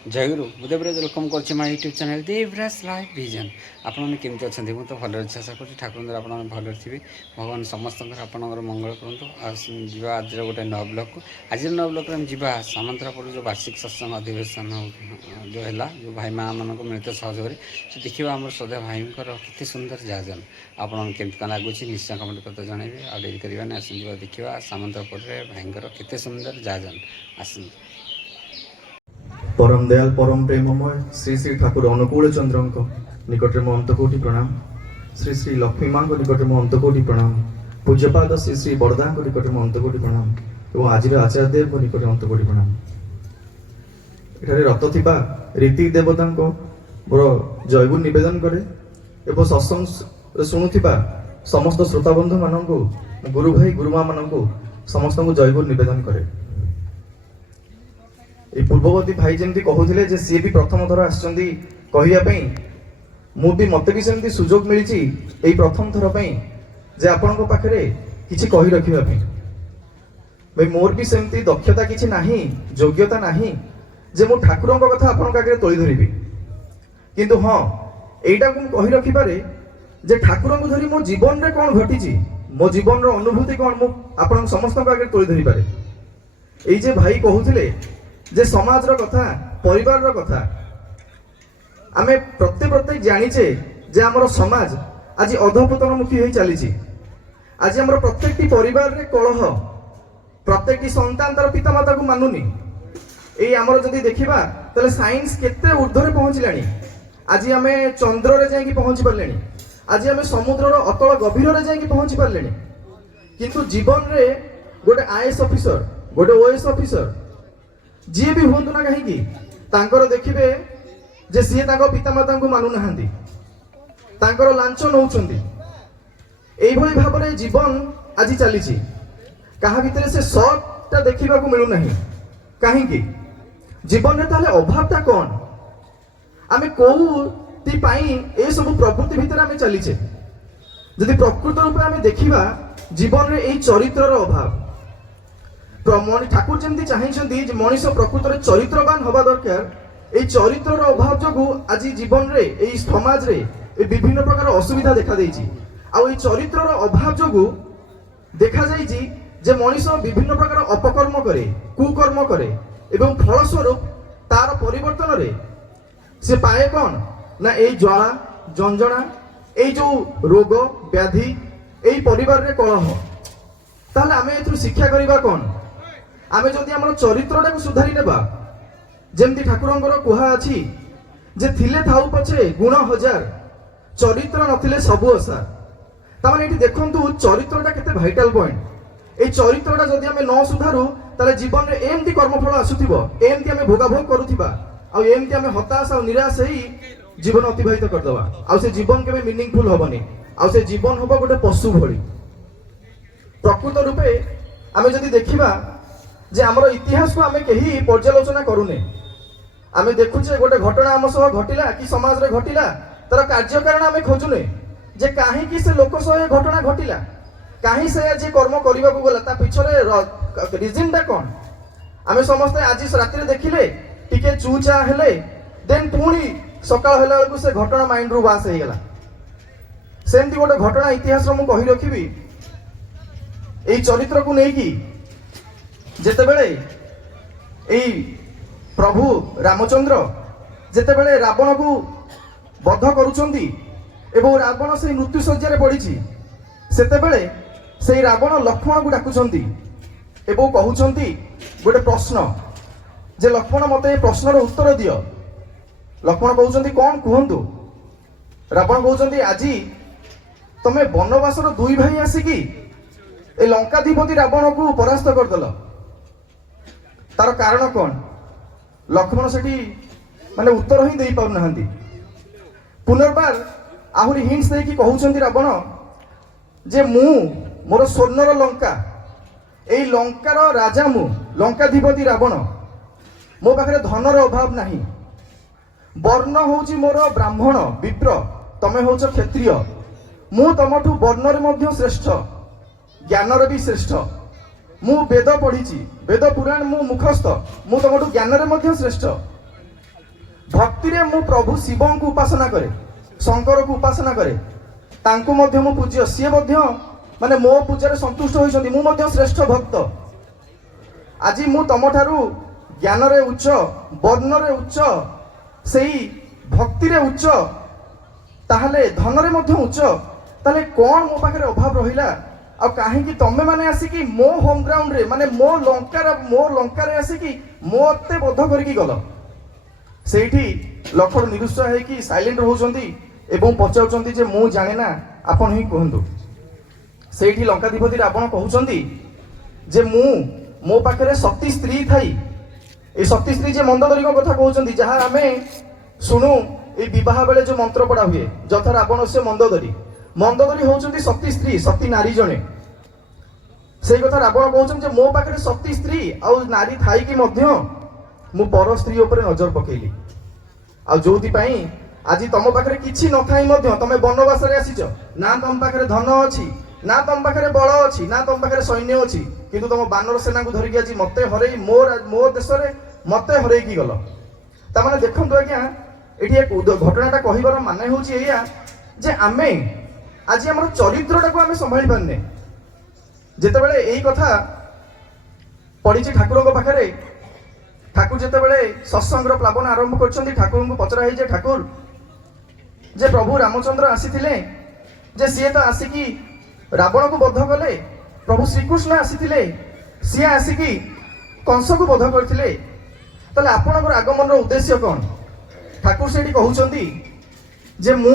जयगुरु Devraj welcome कर my YouTube channel Devraj life vision. आपने केमती अच्छा मुझे तो भल अच्छे आशा कर ठाकुर आप भल थे भगवान समस्त आपंकर मंगल करूँ। जा आज गोटे नव ब्लक को आज नव ब्लक में जा सामंतरापुर जो वार्षिक सत्संग अधिवेशन जो है जो भाई माँ मान मिलित सहयोग से देखा आम श्रद्धा भाई के सुंदर जाजन आपन केमती कौन लगुच निश्चय कमेंट करते जनइबे आ डेरी करवानी आस देखा सामंतरापुर भाई के सुंदर जाजन आस परम दयाल परम प्रेममय श्री श्री ठाकुर अनुकूल चंद्र निकटे मो अंतकोटि प्रणाम। श्री श्री लक्ष्मी माँ निकटे मो अंतकोटि प्रणाम। पूज्यपाद श्री श्री बरदा निकटे मो अंतकोटि प्रणाम और आज आचार्य देव निकटे अंतकोटि प्रणाम। एठारे रत थिबा रीति देवता मोर जयगुण निवेदन करे एवं सत्संग शुणुथिबा समस्त श्रोता बंधु मानक गुरु भाई गुरुमा मानक समस्त जयगुण निवेदन करे। ए पूर्ववर्ती भाई जमी कहते जे सी भी प्रथम थर आसपी मुझे मत भी सेमती सुजोग मिली प्रथम थर जे आपण पाखे किसी कही रखा भाई मोर भी सेमती दक्षता किसी ना योग्यता ना जे मु ठाकुर कथा आपण आगे तोली धरबी किंतु हाँ यहीटा को कही रखिपारे जे ठाकुर को धरी मो जीवन रे कौन घटी मो जीवन अनुभूति कौन मु आपण समस्त आगे तोली धरी पारे। ये जे भाई कहते जे समाज रो कथा परिवार रो कथा आमे प्रत्येक जानिचे जे हमर समाज आज अधपतनमुखी होई चली। आज हमर प्रत्येकटी परिवार रे कलह प्रत्येकटी संतान तार पितामाता को मानुनी। एई हमर जदि देखिबा तले साइंस केते ऊर्ध्वरे पहुंचलानी। आज आमे चंद्र रे जाई पहुंची परलेनी। आज आमे समुद्र रो अतल गभीर रे जाई पहुंची परलेनी किंतु जीवन रे गोटे आईएएस ऑफिसर गोटे ओएस ऑफिसर जी भी हूँ ना कहीं देखिए जे सी पितामाता को मानु ना लांच नौ भाव में जीवन आज चली क्या भितर से सटा देखा मिलूना कहीं जीवन में ताले अभावटा कौन आम कौटी सब प्रवृत्ति भितर आम चलीचे जदि प्रकृत रूप आम देखा जीवन में यही चरित्र अभाव ठाकुर जमी चाहिए मनीष प्रकृत में चरित्रवान हवा दरकार। ये चरित्र अभाव जो आज जीवन रे समाज रे विभिन्न प्रकार असुविधा देखा देई चरित्र अभाव जो देखा जे मनीष विभिन्न प्रकार अपकर्म करे कुकर्म करे एवं फलस्वरूप तार परिवर्तन रे से पाए कौन ना यही ज्वाला जंजना यही जो रोग व्याधि यही परिवार रे कलह ताहले आमे एथु शिक्षा करिबा कौन आमे जदि हमर चरित्रटा को सुधारी नेबा जेमती ठाकुरंकर कुहा अछि जे थिले थाउ पछे गुण हजार चरित्र नथिले सबु असार तामाने एठी देखंतु चरित्रटा केते भाइटल पॉइंट। ए चरित्रटा जदि आमे न सुधारू ताले जीवन रे एमती कर्मफल आसुथिबो एमती आमे भोगाभोग करूथिबा आ एमती आमे हताश आ निराश हेई जीवन अतिबाहित करदबा आ से जीवन केबे मीनिंगफुल होबनी आ से जीवन होबो गोटे पशु भଳି। प्रकृत रूपे आमे जदि देखिबा जे हमर इतिहास को आमे केही पर्यालोचना करूने आमे देखुचे गोटे घटना आम सह घटिला कि समाज रे घटिला तार कार्य कारण आमे खोजुने जे काहे कि से लोक सह घटना घटिला काहे से आज कर्म करबा को गला ता पिछरे रीजन ता कोन आमे समस्त आज राति रे देखिले टिके चूचा हेले देन पुणी सकाळ होला को से घटना माइंड रु वास हे गेला। सेमती गोटे घटना इतिहास रो मु कहि रखिबी एई चरित्र को नै कि जेते बेले एई प्रभु रामचंद्र जेते बेले रावण को बध करूछंती एवं रावण से मृत्यु सज्जा पड़ी सेते बेले से रावण लक्ष्मण को डाकुछंती एवं कहउछंती गोटे प्रश्न जे लक्ष्मण मते प्रश्नर उत्तर दियो। लक्ष्मण कहउछंती कौन कहंतु रावण कहउछंती आजी तमे वनवासर दुई भाई आसिकी ए लंकाधिपति रावण को परास्त करदेल तार कारण कौन लक्ष्मण सेठी माने उत्तर ही दे पाउ नहंती। पुनर्बार आहुरी हिंट्स देकी कहउछंती रावण जे मु मोर स्वर्णर लंका एई लंकार राजा मु लंकाधिपति रावण मो पाखरे धनर अभाव नाही वर्ण होउची मोर ब्राह्मण विप्र तमे होउछ क्षत्रिय मु तमठु वर्ण रे मध्य श्रेष्ठ ज्ञान रे भी श्रेष्ठ मु वेद पढ़ी वेद पुराण मु मुखस्थ मु तुम ज्ञान रे श्रेष्ठ भक्ति मु प्रभु शिव को उपासना करे, शंकर को उपासना करे, तांको मध्य मु पूज्य, सी माने मो पूजार संतुष्ट होइछन्ति, मु मध्य श्रेष्ठ भक्त। आज मु तम ठारू ज्ञान रे उच्च, वर्ण रे उच्च, सेई भक्ति रे उच्च, ताहले धन रे मध्य उच्च, ताहले कोन मो पाखरे अभाव रहिला? आ काहे कि तमे माने आसी मो होम ग्राउंड रे माने मो लंका रे आसी मोते बद्ध करके गल। सेठी लखड़ निरुत्साह है कि साइलेंट होउछन्ति एवं पचाउछन्ति जे मु जाने ना, आपण ही कहंतु। सेठी लंकाधिपति रावण कहउछन्ति जे मो पाखरे शक्ति स्त्री थाई, ए शक्ति स्त्री जे मंदोदरी को कथा कहउछन्ति, जहा आमे सुनु ए विवाह बेले जो मंत्र पढ़ा हुए, जथा रावण से मंदोदरी, मंदोदरी होउछन्ति शक्ति स्त्री, शक्ति नारी जने। सेई कथा रावण कहउछन्ति जे मो पाखरे शक्ति स्त्री आ नारी थाई कि मध्य मु पर स्त्री ऊपर नजर पकेली। आ जोथि पई आज तम पाखरे किछि न थाई मध्य तमे वनवास रे आसीछ, ना तम पाखरे धन अछि, ना तम पाखरे बल अछि, ना तम पाखरे सैन्य अछि, किंतु तम बानर सेना को धरिक आज मते हरई मो देश रे मते हरई की गल। ता माने देखंतु आज्ञा, एठी एक घटनाटा कहिबार माने होछि एया जे आमे आज हमर चरित्रटा को आमे संभाळी पारने। जेतेबेले एई कथा पढिछि ठाकुर को पाखरे, ठाकुर जेतेबेले सत्संगर प्लावन आरंभ करछन्ति, ठाकुर को पचरा हे जे ठाकुर जे प्रभु रामचंद्र आसीथिले, जे सीए तो आसिकी रावण को बद्ध कले, प्रभु श्रीकृष्ण आसीथिले, सीए आसिकी कंस को बद्ध करथिले, ताले आपनकर आगमन उद्देश्य कौन? ठाकुर सेठी कहउछन्ति जे मु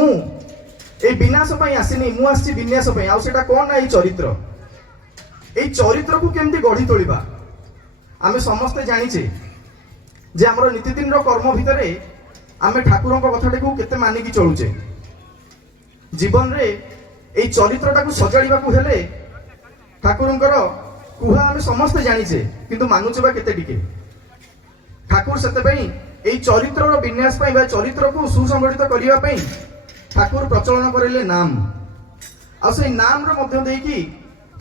ए विनाश पई आसिनी, मु आसी विनाश पई। आ सेटा कोन ना, ए चरित्र, ए चरित्र को केमती गढ़ी तोलिबा। आमे समस्त जानिछे जे हमर नीतिदिन रो कर्म भितरे आमे ठाकुरन को कथाटे को केते मानिकी चलुचे। जीवन रे ए चरित्रटा को सजाड़िबा को हेले ठाकुरंकर कुहा आमे समस्त जानिछे, किंतु मानुचे बा केते टिके। ठाकुर सेते पई ए चरित्र रो विन्यास पई बा चरित्र को सुसंगठित करिवा पई ठाकुर प्रचलन करिले नाम। आ से नाम रो मध्य देई कि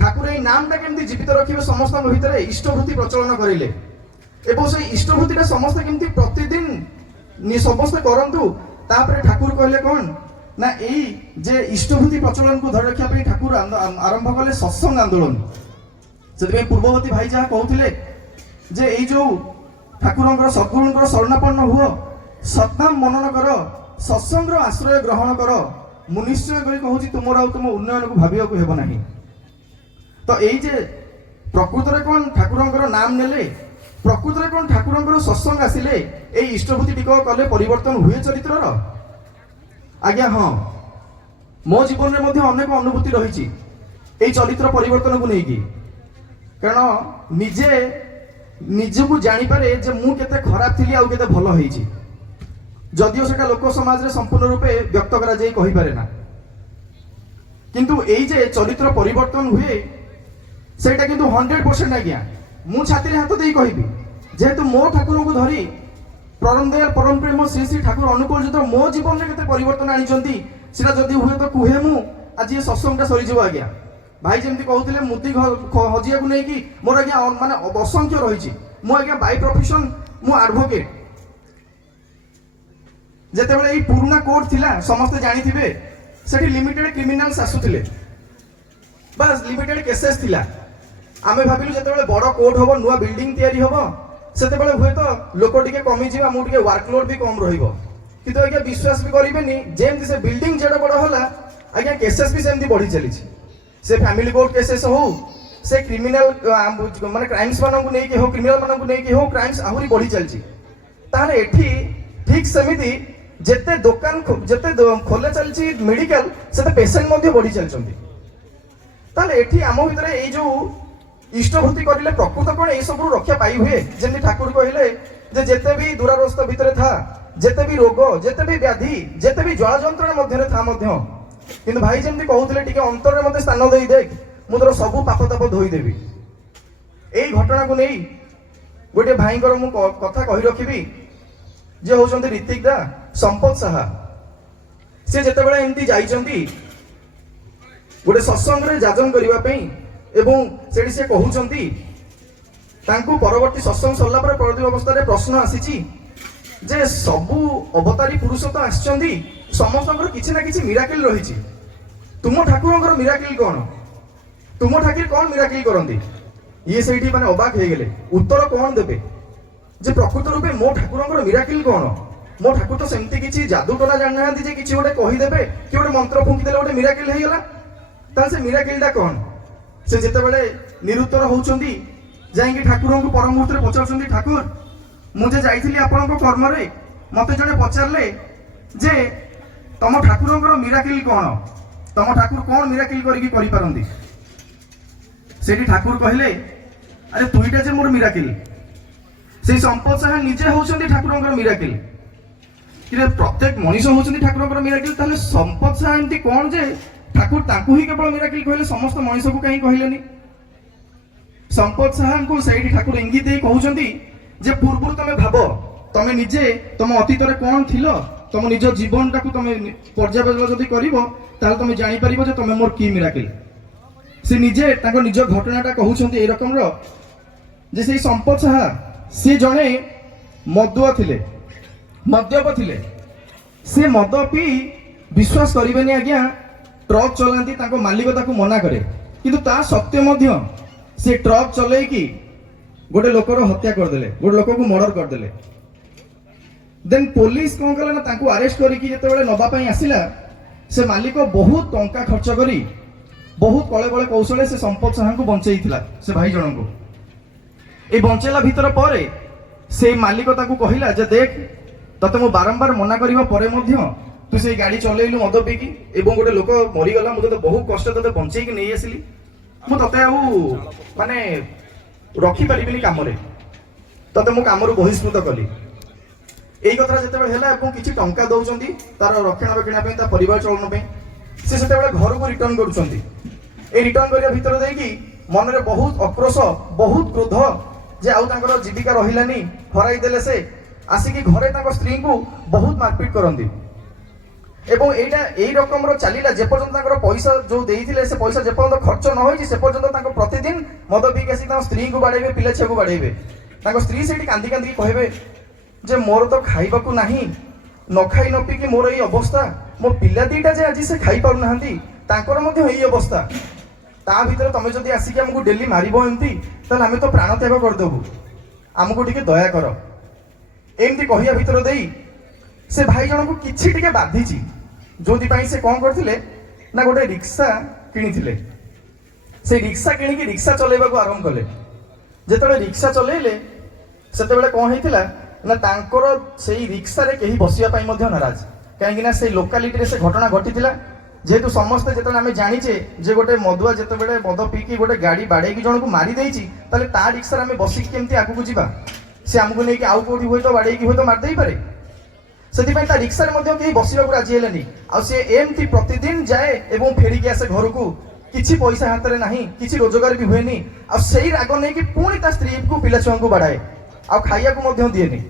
ठाकुर ए नामटा केमती जीवित रखिबे समस्त भितरे इष्टभूति प्रचलन करिले, एवं से इष्टभूतिटा समस्त केमती प्रतिदिन समस्त करंतु। तापरे ठाकुर कहले कोन ना, एई जे इष्टभूति प्रचलन को धर रखिया पई ठाकुर आरंभ कले सत्संग आंदोलन। सेते पूर्ववर्ती भाई जहा कहउथिले जे एई जो ठाकुरंकर सद्गुरुंकर शरणापन्न हुओ, सत्नाम मनन कर, सत्संग आश्रय ग्रहण कर, मु निश्चय करी कहूछि तुमर आ तुम उन्नयन को भाबिया को हेबो नाही। तो एई जे प्रकृत रे कोन ठाकुरंकर नाम नेले, प्रकृत रे कोन ठाकुरंकर सत्संग आसिले, एई इष्टभूति टिको कले परिवर्तन हुए चरित्रर। आज्ञा हाँ, मो जीवन रे मध्य अनेक अनुभूति रही एई चरित्र परिवर्तन को लेकिन, कारण निजे को जानी पारे जे मु केते खराब थिली आ केते भलो होईची, जदियो सेटा लोक समाज रे संपूर्ण रूपे व्यक्त करा जाई कहि पारे ना। किंतु एई जे चरित्र परिवर्तन हुए सेटा किंतु 100% आज्ञा मु छाती रे हाथ देई कहिबी, जेहेतु मो ठाकुर को धरी परम दयाल परम प्रेम श्री श्री ठाकुर अनुकूल जो मो जीवन में केते परिवर्तन आनिचंती, सेटा जदि हुए तो कुहे मु आज ये सत्संगटा सरी जीव। आज्ञा भाई जेमती कहउथिले मुदी हजिया को नै कि मोर आज्ञा माने असंख्य रहिछि। मु आज्ञा बाय प्रोफेशन मु एडवोकेट। जेतेबेले एई पुराना कोर्ट थिला समस्त जानिथिबे, सेठी लिमिटेड क्रिमिनल्स आसुथिले, बस लिमिटेड केसेस थिला। आमे भाबिलु जेतेबेले बड़ कोर्ट होबो, नुवा बिल्डिंग तयारी होबो, सेतेबेले हुए तो लोक टिके कमी जिबा, मु टिके वर्कलोड भी कम रहिबो। किंतु आज्ञा विश्वास भी करिबेनी, जेमती से बिल्डिंग जेडा बड़ होला आज्ञा केसेस भी सेमती बढ़ी चलीछि। से फैमिली कोर्ट केसेस हो, से क्रिमिनल माने क्राइम्स मानन को नै कि हो, क्रिमिनल मानन को नै कि हो, क्राइम्स आहुरी बढ़ी चलछि। तारे एठी ठीक समिति जेते दुकान जेते खोले चलछि मेडिकल, सेते पेशेंट मध्ये बढ़ी चलछन्ती। ताले एठी आमो भितरे एई जो इष्टभूति करिले प्रकृत कोन ए सब रक्षा पाई हुए। जेमति ठाकुर कहले जे जेते भी दुरावस्था भितरे था, जेते भी रोग, जेते भी व्याधि, जेते भी ज्वाला जंत्रणा मध्ये था मध्य, किंतु भाई जेमति कहउथिले टिके अंतर रे मते स्थान देई देख, मु तोर सब पाप ताप धोई देबी। एई घटना को नेई गोटे भाईकर मु कथा कहि रखिबी, जे होचंती ऋतिक दा संपत साहा। से जेतेबेले एमती जाइचंती गोटे सत्संग रे जाजन करिवा पई, एवं सेठी से कहउचंती तांकु परवर्ती सत्संग सरला पर परवर्ती अवस्था रे प्रश्न आसीची ଯେ ସବୁ ଅବତାରୀ ପୁରୁଷ ତ ଆସିଛନ୍ତି, ସମସ୍ତଙ୍କର କିଛି ନା କିଛି ମିରାକିଲ ରହିଛି। ତୁମ ଠାକୁରଙ୍କର ମିରାକିଲ କ'ଣ? ତୁମ ଠାକୁର କ'ଣ ମିରାକିଲ କରନ୍ତି? ଇଏ ସେଇଠି ମାନେ ଅବାକ ହେଇଗଲେ। ଉତ୍ତର କ'ଣ ଦେବେ? ଯେ ପ୍ରକୃତ ରୂପେ ମୋ ଠାକୁରଙ୍କର ମିରାକିଲ କ'ଣ? ମୋ ଠାକୁର ତ ସେମିତି କିଛି ଯାଦୁଟଣା ଜାଣିନାହାନ୍ତି ଯେ କିଛି ଗୋଟେ କହିଦେବେ କି ଗୋଟେ ମନ୍ତ୍ର ଫୁଙ୍କିଦେଲେ ଗୋଟେ ମିରାକିଲ ହେଇଗଲା। ତାହେଲେ ସେ ମିରାକିଲଟା କ'ଣ? ସେ ଯେତେବେଳେ ନିରୁତ୍ତର ହଉଛନ୍ତି, ଯାଇକି ଠାକୁରଙ୍କୁ ପର ମୁହୂର୍ତ୍ତରେ ପଚାରୁଛନ୍ତି, ଠାକୁର ମୁଁ ଯେ ଯାଇଥିଲି ଆପଣଙ୍କ କର୍ମରେ, ମତେ ଜଣେ ପଚାରିଲେ ଯେ ତମ ଠାକୁରଙ୍କର ମିରାକିଲ କ'ଣ, ତମ ଠାକୁର କ'ଣ ମିରାକିଲ କରିକି କରିପାରନ୍ତି? ସେଠି ଠାକୁର କହିଲେ, ଆରେ ତୁଇଟା ଯେ ମୋର ମିରାକିଲ। ସେଇ ସମ୍ପଦ ସାହା ନିଜେ ହଉଛନ୍ତି ଠାକୁରଙ୍କର ମିରାକିଲ। କିନ୍ତୁ ପ୍ରତ୍ୟେକ ମଣିଷ ହଉଛନ୍ତି ଠାକୁରଙ୍କର ମିରାକିଲ। ତାହେଲେ ସମ୍ପଦ ସାହା ଏମିତି କ'ଣ ଯେ ଠାକୁର ତାଙ୍କୁ ହିଁ କେବଳ ମିରାକିଲ କହିଲେ, ସମସ୍ତ ମଣିଷକୁ କାହିଁ କହିଲେନି? ସମ୍ପଦ ସାହାଙ୍କୁ ସେଇଠି ଠାକୁର ଇଙ୍ଗିତ ଦେଇ କହୁଛନ୍ତି ଯେ ପୂର୍ବରୁ ତମେ ଭାବ, ତମେ ନିଜେ ତମ ଅତୀତରେ କ'ଣ ଥିଲ, ତମ ନିଜ ଜୀବନଟାକୁ ତମେ ପର୍ଯ୍ୟାଲୋଚନା ଯଦି କରିବ, ତାହେଲେ ତମେ ଜାଣିପାରିବ ଯେ ତମେ ମୋର କି ମିରାକିଲ। ସେ ନିଜେ ତାଙ୍କ ନିଜ ଘଟଣାଟା କହୁଛନ୍ତି ଏଇ ରକମର ଯେ ସେଇ ସମ୍ପଦ ସାହା ସେ ଜଣେ ମଦୁଆ ଥିଲେ, ମଦ୍ୟପ ଥିଲେ। ସେ ମଦ ପିଇ, ବିଶ୍ୱାସ କରିବେନି ଆଜ୍ଞା, ଟ୍ରକ୍ ଚଲାନ୍ତି, ତାଙ୍କ ମାଲିକ ତାକୁ ମନା କରେ, କିନ୍ତୁ ତା ସତ୍ତ୍ୱେ ମଧ୍ୟ ସେ ଟ୍ରକ୍ ଚଲେଇକି ଗୋଟେ ଲୋକର ହତ୍ୟା କରିଦେଲେ, ଗୋଟେ ଲୋକକୁ ମର୍ଡର କରିଦେଲେ। ଦେନ୍ ପୋଲିସ କ'ଣ କଲା ନା ତାଙ୍କୁ ଆରେଷ୍ଟ କରିକି ଯେତେବେଳେ ନେବା ପାଇଁ ଆସିଲା, ସେ ମାଲିକ ବହୁତ ଟଙ୍କା ଖର୍ଚ୍ଚ କରି ବହୁତ କଳେ ବଳେ କୌଶଳେ ସେ ସମ୍ପଦ ସାହାଙ୍କୁ ବଞ୍ଚେଇଥିଲା, ସେ ଭାଇ ଜଣଙ୍କୁ। এই ବଞ୍ଚେଇଲା ଭିତର ପରେ ସେଇ ମାଲିକ ତାକୁ କହିଲା ଯେ ଦେଖ, ତତେ ମୁଁ ବାରମ୍ବାର ମନା କରିବା ପରେ ମଧ୍ୟ ତୁ ସେଇ ଗାଡ଼ି ଚଲେଇଲୁ ମଦ ପିଇକି, ଏବଂ ଗୋଟେ ଲୋକ ମରିଗଲା, ମୁଁ ତତେ ବହୁତ କଷ୍ଟ ତତେ ବଞ୍ଚେଇକି ନେଇ ଆସିଲି, ମୁଁ ତତେ ଆଉ ମାନେ ରଖିପାରିବିନି କାମରେ, ତତେ ମୁଁ କାମରୁ ବହିଷ୍କୃତ କଲି। এই କଥା ଯେତେବେଳେ ହେଲା ଏବଂ କିଛି ଟଙ୍କା ଦଉଛନ୍ତି ତାର ରକ୍ଷଣାବେକ୍ଷଣ ପାଇଁ, ତା ପରିବାର ଚଳନ ପାଇଁ, ସେ ସେତେବେଳେ ଘରକୁ ରିଟର୍ନ କରୁଛନ୍ତି। এই ରିଟର୍ନ କରିବା ଭିତରେ ଦେଇକି ମନରେ ବହୁତ ଅକ୍ରୋଶ, ବହୁତ କ୍ରୋଧ ଯେ ଆଉ ତାଙ୍କର ଜୀବିକା ରହିଲାନି, ହରାଇ ଦେଲେ। ସେ ଆସିକି ଘରେ ତାଙ୍କ ସ୍ତ୍ରୀଙ୍କୁ ବହୁତ ମାରପିଟ କରନ୍ତି ଏବଂ এইটা এই রকমର ଚାଲିଲା ଯେପର୍ଯ୍ୟନ୍ତ ତାଙ୍କର ପଇସା ଯୋଉ ଦେଇଥିଲେ ସେ ପଇସା ଯେପର୍ଯ୍ୟନ୍ତ ଖର୍ଚ୍ଚ ନ ହୋଇଛି ସେ ପର୍ଯ୍ୟନ୍ତ ତାଙ୍କ ପ୍ରତିଦିନ ମଦ ପିଇକି ଆସି ତାଙ୍କ ସ୍ତ୍ରୀଙ୍କୁ ବାଡ଼େଇବେ, ପିଲା ଛୁଆକୁ ବାଡ଼େଇବେ। ତାଙ୍କ ସ୍ତ୍ରୀ ସେଇଠି କାନ୍ଦି କାନ୍ଦିକି କହିବେ ଯେ ମୋର ତ ଖାଇବାକୁ ନାହିଁ, ନ ଖାଇ ନ ପିଇକି ମୋର ଏଇ ଅବସ୍ଥା, ମୋ ପିଲା ଦିଟା ଯେ ଆଜି ସେ ଖାଇପାରୁନାହାନ୍ତି, ତାଙ୍କର ମଧ୍ୟ ଏଇ ଅବସ୍ଥା। ତା ଭିତରେ ତମେ ଯଦି ଆସିକି ଆମକୁ ଡେଲି ମାରିବ ଏମିତି, ତାହେଲେ ଆମେ ତ ପ୍ରାଣ ତ୍ୟାଗ କରିଦେବୁ, ଆମକୁ ଟିକେ ଦୟା କର। ଏମିତି କହିବା ଭିତରେ ଦେଇ ସେ ଭାଇ ଜଣଙ୍କୁ କିଛି ଟିକେ ବାଧିଛି, ଯୋଉଥିପାଇଁ ସେ କ'ଣ କରିଥିଲେ ନା ଗୋଟେ ରିକ୍ସା କିଣିଥିଲେ। ସେ ରିକ୍ସା କିଣିକି ରିକ୍ସା ଚଲେଇବାକୁ ଆରମ୍ଭ କଲେ। ଯେତେବେଳେ ରିକ୍ସା ଚଲେଇଲେ ସେତେବେଳେ କ'ଣ ହେଇଥିଲା ନା ତାଙ୍କର ସେଇ ରିକ୍ସାରେ କେହି ବସିବା ପାଇଁ ମଧ୍ୟ ନାରାଜ, କାହିଁକି ନା ସେଇ ଲୋକାଲିଟିରେ ସେ ଘଟଣା ଘଟିଥିଲା। ଯେହେତୁ ସମସ୍ତେ ଯେତେବେଳେ ଆମେ ଜାଣିଛେ ଯେ ଗୋଟେ ମଦୁଆ ଯେତେବେଳେ ମଦ ପିଇକି ଗୋଟେ ଗାଡ଼ି ବାଡ଼େଇକି ଜଣକୁ ମାରି ଦେଇଛି, ତାହେଲେ ତା ରିକ୍ସାରେ ଆମେ ବସିକି କେମିତି ଆଗକୁ ଯିବା? ସେ ଆମକୁ ନେଇକି ଆଉ କୋଉଠି ହୁଏତ ବାଡ଼େଇକି ହୁଏତ ମାରି ଦେଇପାରେ। ସେଥିପାଇଁ ତା ରିକ୍ସାରେ ମଧ୍ୟ କେହି ବସିବାକୁ ରାଜି ହେଲେନି। ଆଉ ସେ ଏମିତି ପ୍ରତିଦିନ ଯାଏ ଏବଂ ଫେରିକି ଆସେ ଘରକୁ, କିଛି ପଇସା ହାତରେ ନାହିଁ, କିଛି ରୋଜଗାର ବି ହୁଏନି। ଆଉ ସେଇ ରାଗ ନେଇକି ପୁଣି ତା ସ୍ତ୍ରୀକୁ ପିଲା ଛୁଆଙ୍କୁ ବାଡ଼ାଏ, ଆଉ ଖାଇବାକୁ ମଧ୍ୟ ଦିଏନି,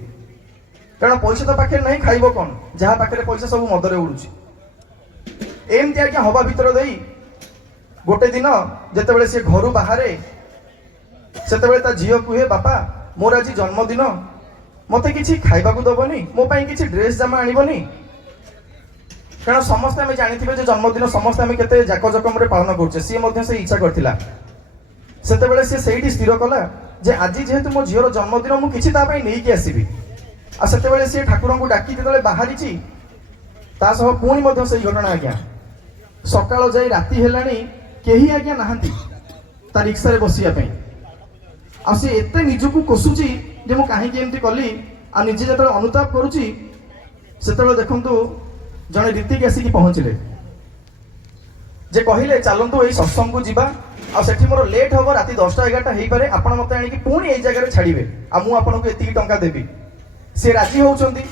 କାରଣ ପଇସା ତ ପାଖରେ ନାହିଁ, ଖାଇବ କ'ଣ? ଯାହା ପାଖରେ ପଇସା ସବୁ ମଦରେ ଉଡୁଛି। ଏମିତି ଆଜ୍ଞା ହବା ଭିତରେ ଦେଇ ଗୋଟେ ଦିନ ଯେତେବେଳେ ସେ ଘରୁ ବାହାରେ, ସେତେବେଳେ ତା ଝିଅ କୁହେ, ବାପା ମୋର ଆଜି ଜନ୍ମଦିନ, ମତେ କିଛି ଖାଇବାକୁ ଦବନି, ମୋ ପାଇଁ କିଛି ଡ୍ରେସ୍ ଜାମା ଆଣିବନି? କାରଣ ସମସ୍ତେ ଆମେ ଜାଣିଥିବେ ଯେ ଜନ୍ମଦିନ ସମସ୍ତେ ଆମେ କେତେ ଜାକଜକମରେ ପାଳନ କରୁଛେ, ସିଏ ମଧ୍ୟ ସେ ଇଚ୍ଛା କରିଥିଲା। ସେତେବେଳେ ସେ ସେଇଠି ସ୍ଥିର କଲା ଯେ ଆଜି ଯେହେତୁ ମୋ ଝିଅର ଜନ୍ମଦିନ, ମୁଁ କିଛି ତା ପାଇଁ ନେଇକି ଆସିବି। ଆଉ ସେତେବେଳେ ସେ ଠାକୁରଙ୍କୁ ଡାକି ଯେତେବେଳେ ବାହାରିଛି, ତା ସହ ପୁଣି ମଧ୍ୟ ସେଇ ଘଟଣା ଆଜ୍ଞା। ସକାଳ ଯାଇ ରାତି ହେଲାଣି, କେହି ଆଜ୍ଞା ନାହାନ୍ତି ତା ରିକ୍ସାରେ ବସିବା ପାଇଁ। ଆଉ ସେ ଏତେ ନିଜକୁ କୋଷୁଛି ଯେ ମୁଁ କାହିଁକି ଏମିତି କଲି। ଆଉ ନିଜେ ଯେତେବେଳେ ଅନୁତାପ କରୁଛି, ସେତେବେଳେ ଦେଖନ୍ତୁ ଜଣେ ରୀତିକ ଆସିକି ପହଞ୍ଚିଲେ, ଯେ କହିଲେ ଚାଲନ୍ତୁ ଏଇ ସତ୍ସଙ୍ଗକୁ ଯିବା, ଆଉ ସେଠି ମୋର ଲେଟ୍ ହବ, ରାତି 10ଟା 11ଟା ହେଇପାରେ, ଆପଣ ମତେ ଆଣିକି ପୁଣି ଏଇ ଜାଗାରେ ଛାଡ଼ିବେ, ଆଉ ମୁଁ ଆପଣଙ୍କୁ ଏତିକି ଟଙ୍କା ଦେବି। ସେ ରାଜି ହଉଛନ୍ତି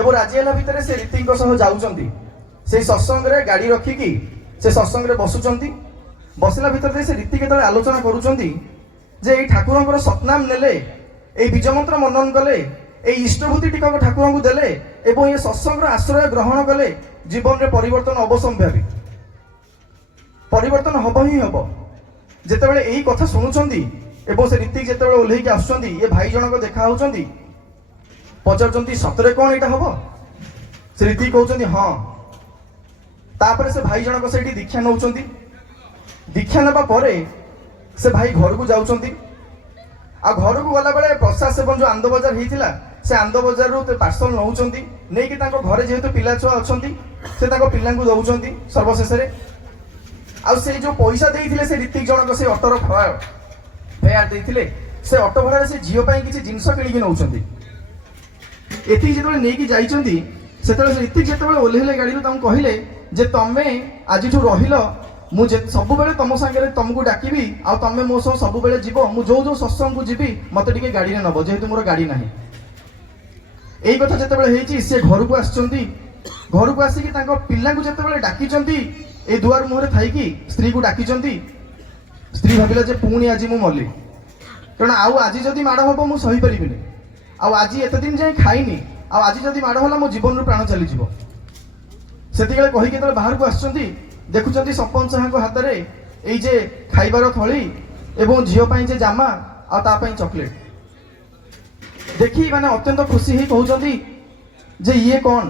ଏବଂ ରାଜି ହେଲା ଭିତରେ ସେ ରୀତିଙ୍କ ସହ ଯାଉଛନ୍ତି। ସେଇ ସତ୍ସଙ୍ଗରେ ଗାଡ଼ି ରଖିକି ସେ ସତ୍ସଙ୍ଗରେ ବସୁଛନ୍ତି। ବସିଲା ଭିତରେ ସେ ରୀତି କେତେବେଳେ ଆଲୋଚନା କରୁଛନ୍ତି ଯେ ଏଇ ଠାକୁରଙ୍କର ସତ୍ନାମ ନେଲେ, ଏଇ ବୀଜମନ୍ତ୍ର ମନନ କଲେ, ଏଇ ଇଷ୍ଟଭୂତି ଟିକକ ଠାକୁରଙ୍କୁ ଦେଲେ ଏବଂ ଏ ସତ୍ସଙ୍ଗର ଆଶ୍ରୟ ଗ୍ରହଣ କଲେ, ଜୀବନରେ ପରିବର୍ତ୍ତନ ଅବଶ୍ୟମ୍ଭାବୀ, ପରିବର୍ତ୍ତନ ହବ ହିଁ ହବ। ଯେତେବେଳେ ଏଇ କଥା ଶୁଣୁଛନ୍ତି ଏବଂ ସେ ରୀତି ଯେତେବେଳେ ଓହ୍ଲେଇକି ଆସୁଛନ୍ତି, ଏ ଭାଇ ଜଣକ ଦେଖା ହଉଛନ୍ତି, ପଚାରୁଛନ୍ତି ସତରେ କ'ଣ ଏଇଟା ହବ? ସେ ରୀତିକ୍ କହୁଛନ୍ତି ହଁ। ତାପରେ ସେ ଭାଇ ଜଣକ ସେଇଠି ଦୀକ୍ଷା ନେଉଛନ୍ତି। ଦୀକ୍ଷା ନେବା ପରେ ସେ ଭାଇ ଘରକୁ ଯାଉଛନ୍ତି। ଆଉ ଘରକୁ ଗଲାବେଳେ ପ୍ରସାଦ ସେବନ ଯେଉଁ ଆନନ୍ଦ ବଜାର ହେଇଥିଲା, ସେ ଆନନ୍ଦ ବଜାରରୁ ପାର୍ସଲ ନେଉଛନ୍ତି, ନେଇକି ତାଙ୍କ ଘରେ ଯେହେତୁ ପିଲା ଛୁଆ ଅଛନ୍ତି ସେ ତାଙ୍କ ପିଲାଙ୍କୁ ଦେଉଛନ୍ତି। ସର୍ବଶେଷରେ ଆଉ ସେଇ ଯେଉଁ ପଇସା ଦେଇଥିଲେ ସେ ରୀତିକ୍ ଜଣକ ସେ ଅଟୋର ଫେୟାର ଦେଇଥିଲେ, ସେ ଅଟୋ ଭଡ଼ାରେ ସେ ଝିଅ ପାଇଁ କିଛି ଜିନିଷ କିଣିକି ନେଉଛନ୍ତି। ଏତିକି ଯେତେବେଳେ ନେଇକି ଯାଇଛନ୍ତି, ସେତେବେଳେ ସେ ରୀତିକ୍ ଯେତେବେଳେ ଓହ୍ଲେଇଲେ ଗାଡ଼ିରୁ, ତାଙ୍କୁ କହିଲେ ଯେ ତମେ ଆଜିଠୁ ରହିଲ, ମୁଁ ସବୁବେଳେ ତମ ସାଙ୍ଗରେ ତମକୁ ଡାକିବି, ଆଉ ତମେ ମୋ ସହ ସବୁବେଳେ ଯିବ। ମୁଁ ଯୋଉ ଯୋଉ ସତ୍ସଙ୍ଗକୁ ଯିବି ମତେ ଟିକେ ଗାଡ଼ିରେ ନେବ, ଯେହେତୁ ମୋର ଗାଡ଼ି ନାହିଁ। ଏଇ କଥା ଯେତେବେଳେ ହେଇଛି, ସେ ଘରକୁ ଆସିଛନ୍ତି। ଘରକୁ ଆସିକି ତାଙ୍କ ପିଲାଙ୍କୁ ଯେତେବେଳେ ଡାକିଛନ୍ତି, ଏ ଦୁଆର ମୁହଁରେ ଥାଇକି ସ୍ତ୍ରୀକୁ ଡାକିଛନ୍ତି। ସ୍ତ୍ରୀ ଭାବିଲା ଯେ ପୁଣି ଆଜି ମୁଁ ମଲି, କାରଣ ଆଉ ଆଜି ଯଦି ମାଡ଼ ହବ ମୁଁ ସହିପାରିବିନି, ଆଉ ଆଜି ଏତେ ଦିନ ଯାଏଁ ଖାଇନି, ଆଉ ଆଜି ଯଦି ମାଡ଼ ହେଲା ମୋ ଜୀବନରୁ ପ୍ରାଣ ଚାଲିଯିବ। ସେତିକିବେଳେ କହିକି ଯେତେବେଳେ ବାହାରକୁ ଆସିଛନ୍ତି, ଦେଖୁଛନ୍ତି ସରପଞ୍ଚ ସାହେବଙ୍କ ହାତରେ ଏଇ ଯେ ଖାଇବାର ଥଳି ଏବଂ ଝିଅ ପାଇଁ ଯେ ଜାମା ଆଉ ତା ପାଇଁ ଚକୋଲେଟ ଦେଖି ମାନେ ଅତ୍ୟନ୍ତ ଖୁସି ହେଇ କହୁଛନ୍ତି ଯେ ଇଏ କ'ଣ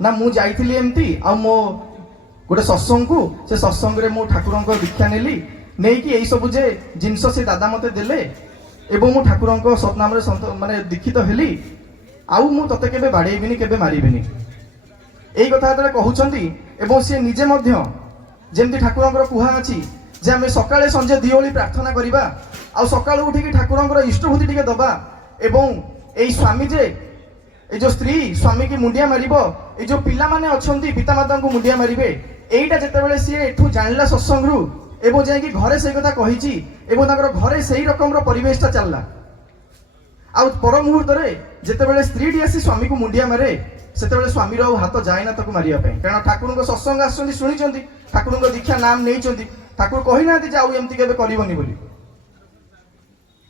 ନା, ମୁଁ ଯାଇଥିଲି ଏମିତି, ଆଉ ମୋ ଗୋଟେ ସତ୍ସଙ୍ଗକୁ, ସେ ସତ୍ସଙ୍ଗରେ ମୁଁ ଠାକୁରଙ୍କ ଦୀକ୍ଷା ନେଲି, ନେଇକି ଏଇ ସବୁ ଯେ ଜିନିଷ ସେ ଦାଦା ମତେ ଦେଲେ ଏବଂ ମୁଁ ଠାକୁରଙ୍କ ସତ୍ନାମରେ ମାନେ ଦୀକ୍ଷିତ ହେଲି, ଆଉ ମୁଁ ତତେ କେବେ ବାଡ଼େଇବିନି, କେବେ ମାରିବିନି। ଏଇ କଥା ଯେତେବେଳେ କହୁଛନ୍ତି, ଏବଂ ସେ ନିଜେ ମଧ୍ୟ ଯେମିତି ଠାକୁରଙ୍କର କୁହା ଅଛି ଯେ ଆମେ ସକାଳେ ସଞ୍ଜେ ଦିଓଳି ପ୍ରାର୍ଥନା କରିବା, ଆଉ ସକାଳୁ ଉଠିକି ଠାକୁରଙ୍କର ଇଷ୍ଟଭୂତି ଟିକେ ଦବା, ଏବଂ ଏଇ ସ୍ୱାମୀ ଯେ ଏଇ ଯୋଉ ସ୍ତ୍ରୀ ସ୍ୱାମୀକି ମୁଣ୍ଡିଆ ମାରିବ, ଏଇ ଯୋଉ ପିଲାମାନେ ଅଛନ୍ତି ପିତାମାତାଙ୍କୁ ମୁଣ୍ଡିଆ ମାରିବେ, ଏଇଟା ଯେତେବେଳେ ସିଏ ଏଠୁ ଜାଣିଲା ସତ୍ସଙ୍ଗରୁ ଏବଂ ଯାଇକି ଘରେ ସେଇ କଥା କହିଛି, ଏବଂ ତାଙ୍କର ଘରେ ସେଇ ରକମର ପରିବେଶଟା ଚାଲିଲା। ଆଉ ପର ମୁହୂର୍ତ୍ତରେ ଯେତେବେଳେ ସ୍ତ୍ରୀଟି ଆସି ସ୍ୱାମୀକୁ ମୁଣ୍ଡିଆ ମାରେ, ସେତେବେଳେ ସ୍ୱାମୀର ଆଉ ହାତ ଯାଏନା ତାକୁ ମାରିବା ପାଇଁ, କାରଣ ଠାକୁରଙ୍କ ସତ୍ସଙ୍ଗ ଆସୁଛନ୍ତି, ଶୁଣିଛନ୍ତି, ଠାକୁରଙ୍କ ଦୀକ୍ଷା ନାମ ନେଇଛନ୍ତି, ଠାକୁର କହିନାହାନ୍ତି ଯେ ଆଉ ଏମିତି କେବେ କରିବନି ବୋଲି।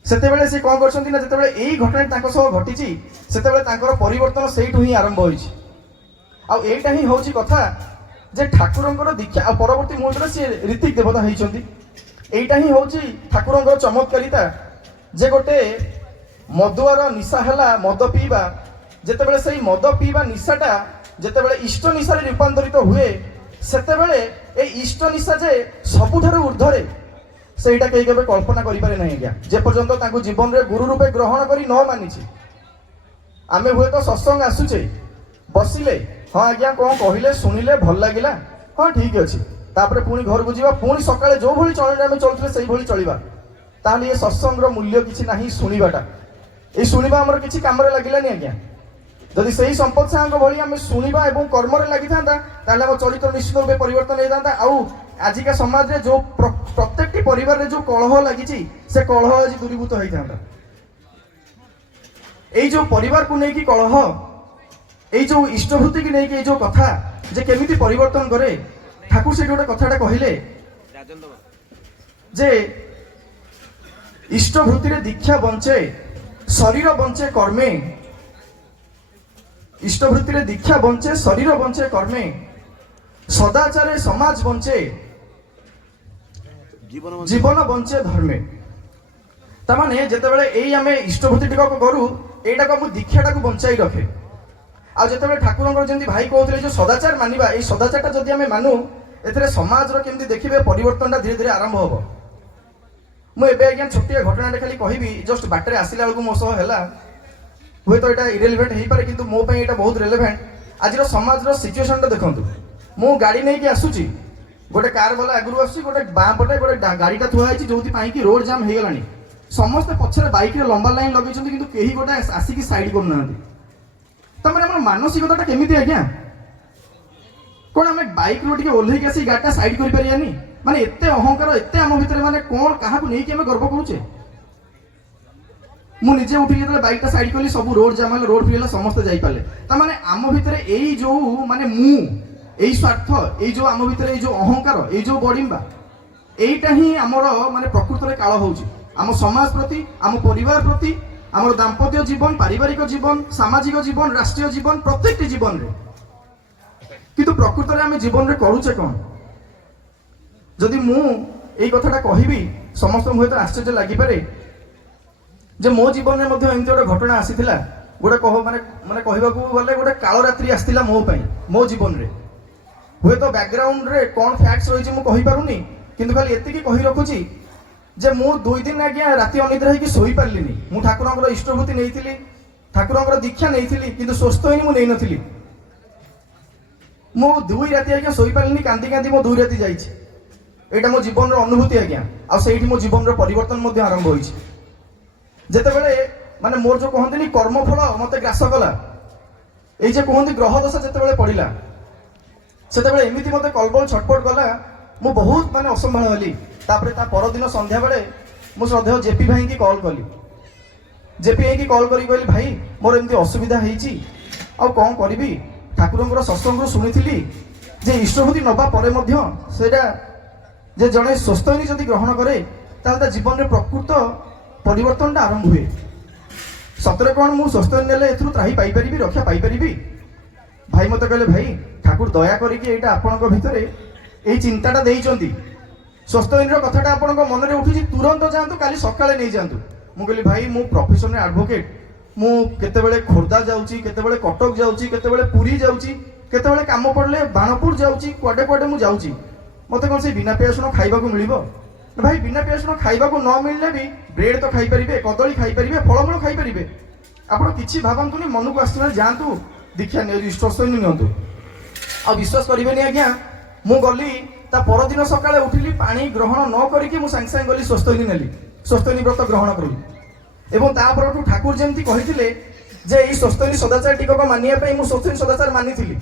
ସେତେବେଳେ ସେ କ'ଣ କରିଛନ୍ତି ନା, ଯେତେବେଳେ ଏଇ ଘଟଣାଟି ତାଙ୍କ ସହ ଘଟିଛି, ସେତେବେଳେ ତାଙ୍କର ପରିବର୍ତ୍ତନ ସେଇଠୁ ହିଁ ଆରମ୍ଭ ହୋଇଛି। ଆଉ ଏଇଟା ହିଁ ହେଉଛି କଥା ଯେ ଠାକୁରଙ୍କର ଦୀକ୍ଷା, ଆଉ ପରବର୍ତ୍ତୀ ମୁହୂର୍ତ୍ତରେ ସିଏ ରୀତିକ୍ ଦେବତା ହେଇଛନ୍ତି। ଏଇଟା ହିଁ ହେଉଛି ଠାକୁରଙ୍କର ଚମତ୍କାରିତା ଯେ ଗୋଟେ ମଦୁଆର ନିଶା ହେଲା ମଦ ପିଇବା, ଯେତେବେଳେ ସେଇ ମଦ ପିଇବା ନିଶାଟା ଯେତେବେଳେ ଇଷ୍ଟ ନିଶାରେ ରୂପାନ୍ତରିତ ହୁଏ, ସେତେବେଳେ ଏଇ ଇଷ୍ଟ ନିଶା ଯେ ସବୁଠାରୁ ଉର୍ଦ୍ଧ୍ୱରେ, ସେଇଟା କେହି କେବେ କଳ୍ପନା କରିପାରେ ନାହିଁ ଆଜ୍ଞା, ଯେପର୍ଯ୍ୟନ୍ତ ତାଙ୍କୁ ଜୀବନରେ ଗୁରୁ ରୂପେ ଗ୍ରହଣ କରି ନ ମାନିଛି। ଆମେ ହୁଏତ ସତ୍ସଙ୍ଗ ଆସୁଛେ, ବସିଲେ, ହଁ ଆଜ୍ଞା କ'ଣ କହିଲେ ଶୁଣିଲେ ଭଲ ଲାଗିଲା, ହଁ ଠିକ୍ ଅଛି, ତାପରେ ପୁଣି ଘରକୁ ଯିବା, ପୁଣି ସକାଳେ ଯୋଉ ଭଳି ଚଳଣିରେ ଆମେ ଚଳୁଥିଲେ ସେଇଭଳି ଚଳିବା, ତାହେଲେ ଏ ସତ୍ସଙ୍ଗର ମୂଲ୍ୟ କିଛି ନାହିଁ। ଶୁଣିବାଟା, ଏଇ ଶୁଣିବା ଆମର କିଛି କାମରେ ଲାଗିଲାନି ଆଜ୍ଞା। ଯଦି ସେଇ ସମ୍ପଦ ସାହାଙ୍କ ଭଳି ଆମେ ଶୁଣିବା ଏବଂ କର୍ମରେ ଲାଗିଥାନ୍ତା, ତାହେଲେ ଆମ ଚରିତ୍ର ନିଶ୍ଚିତ ରୂପେ ପରିବର୍ତ୍ତନ ହେଇଥାନ୍ତା। ଆଉ ଆଜିକା ସମାଜରେ ଯୋଉ ପ୍ରତ୍ୟେକଟି ପରିବାରରେ ଯୋଉ କଳହ ଲାଗିଛି, ସେ କଳହ ଆଜି ଦୂରୀଭୂତ ହେଇଥାନ୍ତା। ଏଇ ଯୋଉ ପରିବାରକୁ ନେଇକି କଳହ, ଏଇ ଯୋଉ ଇଷ୍ଟଭୂତିକି ନେଇକି ଏଇ ଯୋଉ କଥା ଯେ କେମିତି ପରିବର୍ତ୍ତନ କରେ, ଠାକୁର ସେଠି ଗୋଟେ କଥାଟା କହିଲେ ଯେ ଇଷ୍ଟଭୂତିରେ ଦୀକ୍ଷା ବଞ୍ଚେ, ଶରୀର ବଞ୍ଚେ କର୍ମେ। ଇଷ୍ଟଭୂତିରେ ଦୀକ୍ଷା ବଞ୍ଚେ, ଶରୀର ବଞ୍ଚେ କର୍ମେ, ସଦାଚାରେ ସମାଜ ବଞ୍ଚେ, ଜୀବନ ବଞ୍ଚେ ଧର୍ମେ। ତାମାନେ ଯେତେବେଳେ ଏଇ ଆମେ ଇଷ୍ଟଭୂତି ଟିକକ କରୁ, ଏଇଟାକୁ ଆମ ଦୀକ୍ଷାଟାକୁ ବଞ୍ଚାଇ ରଖେ। ଆଉ ଯେତେବେଳେ ଠାକୁରଙ୍କର ଯେମିତି ଭାଇ କହୁଥିଲେ ଯୋଉ ସଦାଚାର ମାନିବା, ଏଇ ସଦାଚାରଟା ଯଦି ଆମେ ମାନୁ, ଏଥିରେ ସମାଜର କେମିତି ଦେଖିବେ ପରିବର୍ତ୍ତନଟା ଧୀରେ ଧୀରେ ଆରମ୍ଭ ହବ। ମୁଁ ଏବେ ଆଜ୍ଞା ଛୋଟିଆ ଘଟଣାଟେ ଖାଲି କହିବି, ଜଷ୍ଟ ବାଟରେ ଆସିଲା ବେଳକୁ ମୋ ସହ ହେଲା, ହୁଏତ ଏଇଟା ଇରେଲିଭେଣ୍ଟ ହେଇପାରେ, କିନ୍ତୁ ମୋ ପାଇଁ ଏଇଟା ବହୁତ ରେଲେଭେଣ୍ଟ। ଆଜିର ସମାଜର ସିଚୁଏସନଟା ଦେଖନ୍ତୁ, ମୁଁ ଗାଡ଼ି ନେଇକି ଆସୁଛି, ଗୋଟେ କାର ବାଲା ଆଗରୁ ଆସୁଛି, ଗୋଟେ ବାଁ ପଟେ ଗୋଟେ ଗାଡ଼ିଟା ଥୁଆ ହେଇଛି ଯୋଉଥିପାଇଁ କି ରୋଡ ଜାମ୍ ହେଇଗଲାଣି, ସମସ୍ତେ ପଛରେ ବାଇକରେ ଲମ୍ବା ଲାଇନ ଲଗେଇଛନ୍ତି, କିନ୍ତୁ କେହି ଗୋଟେ ଆସିକି ସାଇଡ କରୁନାହାନ୍ତି। ତାମାନେ ଆମର ମାନସିକତାଟା କେମିତି ଆଜ୍ଞା? କ'ଣ ଆମେ ବାଇକରୁ ଟିକେ ଓହ୍ଲେଇକି ଆସି ଗାଡ଼ିଟା ସାଇଡ କରିପାରିବାନି? ମାନେ ଏତେ ଅହଙ୍କାର, ଏତେ ଆମ ଭିତରେ, ମାନେ କ'ଣ କାହାକୁ ନେଇକି ଆମେ ଗର୍ବ କରୁଛେ? ମୁଁ ନିଜେ ଉଠିକି ଯେତେବେଳେ ବାଇକଟା ସାଇଡ କଲି, ସବୁ ରୋଡ ଜାମ୍ ହେଲା, ରୋଡ ଫ୍ରି ହେଲା, ସମସ୍ତେ ଯାଇପାରିଲେ। ତାମାନେ ଆମ ଭିତରେ ଏଇ ଯୋଉ ମାନେ ମୁଁ, ଏଇ ସ୍ୱାର୍ଥ, ଏଇ ଯୋଉ ଆମ ଭିତରେ ଏଇ ଯୋଉ ଅହଙ୍କାର, ଏଇ ଯୋଉ ବଡିମ୍ବା, এইটা ହିଁ ଆମର ମାନେ ପ୍ରକୃତରେ କାଳ ହେଉଛି ଆମ ସମାଜ ପ୍ରତି, ଆମ ପରିବାର ପ୍ରତି, ଆମର ଦାମ୍ପତ୍ୟ ଜୀବନ, ପାରିବାରିକ ଜୀବନ, ସାମାଜିକ ଜୀବନ, ରାଷ୍ଟ୍ରୀୟ ଜୀବନ, ପ୍ରତ୍ୟେକଟି ଜୀବନରେ। କିନ୍ତୁ ପ୍ରକୃତରେ ଆମେ ଜୀବନରେ କରୁଛେ କ'ଣ? ଯଦି ମୁଁ এই কথাটা କହିବି, ସମସ୍ତଙ୍କୁ ହୁଏତ ଆଶ୍ଚର୍ଯ୍ୟ ଲାଗିପାରେ ଯେ ମୋ ଜୀବନରେ ମଧ୍ୟ ଏମିତି ଗୋଟେ ଘଟଣା ଆସିଥିଲା। गोटे कह माने माने कहबाकू गले गोटे काल रात्रि आसला मो पई मो जीवन रे हुए तो बैकग्राउंड रे कौन फैक्ट्स रही मु कहि पारुनी किंतु खाली एतिकी कहि रखुची जे मु 2 दिन आज्ञा राति अनिद्रा होई सोई पारलिनी मु ठाकुरंकर इष्टभूति नेइथिली ठाकुरंकर दीक्षा नेइथिली किंतु स्वस्थ होइनी मु नै नथिली मु 2 राति आज्ञा सोई पारलिनी कांदी कांदी मो 2 राति जाईछि एटा मो जीवन रो अनुभूति आज्ञा आ सेठी मो जीवन रो परिवर्तन मध्ये आरंभ होईछि जेते बेले माने मोर जो कहंतिनी कर्मफल मते ग्रास कला एई जे कहंती ग्रह दशा जेते बेले पड़िला सेते बेले एमिति मते कलबल छटपट गला मु बहुत माने असंभाळ हली तापरे ता परदिन संध्या बेले मु श्रद्धेय जेपी भाई की कॉल कली जेपी भाई की कॉल करी कहली भाई मोर एमती असुविधा हेइची आ कोन करबी ठाकुरंकर सत्संग शुणिथिली जे इष्टभूति नबा परे मध्य सेटा जे जणे स्वस्थनी जदि ग्रहण करे ताल ता जीवन रे प्रकृत परिवर्तन आरंभ हुए सतरे कौन मु स्वस्थनी नेले एथरु त्राही पाई परिबी रक्षा पाई परिबी भाई मते कहले भाई ठाकुर दया करी कि एटा आपनक भितरे एई चिंताटा देइचंती स्वस्थनीर कथाटा आपनक मन रे उठुची तुरंत जांतु काली सकाळे नै जांतु मु कहली भाई मु प्रोफेशनल एडवोकेट मु केतेबेले खोर्धा जाउची केतेबेले कटक जाउची केतेबेले पुरी जाउची केतेबेले काम पड़ले बाणपुर जाउची कुआडे कुआडे मु जाउची मते कोन से बिना पियासुन खाइबा को मिलिबो भाई बिना पियासुन खाइबा को न मिलले भी ब्रेड तो खाई परिबे कदली खाई परिबे फलमूल खाई परिबे आपण किछि भाबंतुनी मन को आस्तुना जांतु दीक्षा ने विश्वासनी नियंतु आ विश्वास करिबेनी आज्ञा मु गली ता परदिन सकाळे उठिली पानी ग्रहण न करिकि मु सांग सांग गली स्वस्थनी नेली स्वस्थनी व्रत ग्रहण करू एवं ता परठु ठाकुर जेमती कहिथिले जे ई स्वस्थनी सदाचार टिकक मानिया पई मु स्वस्थनी सदाचार मानिथिली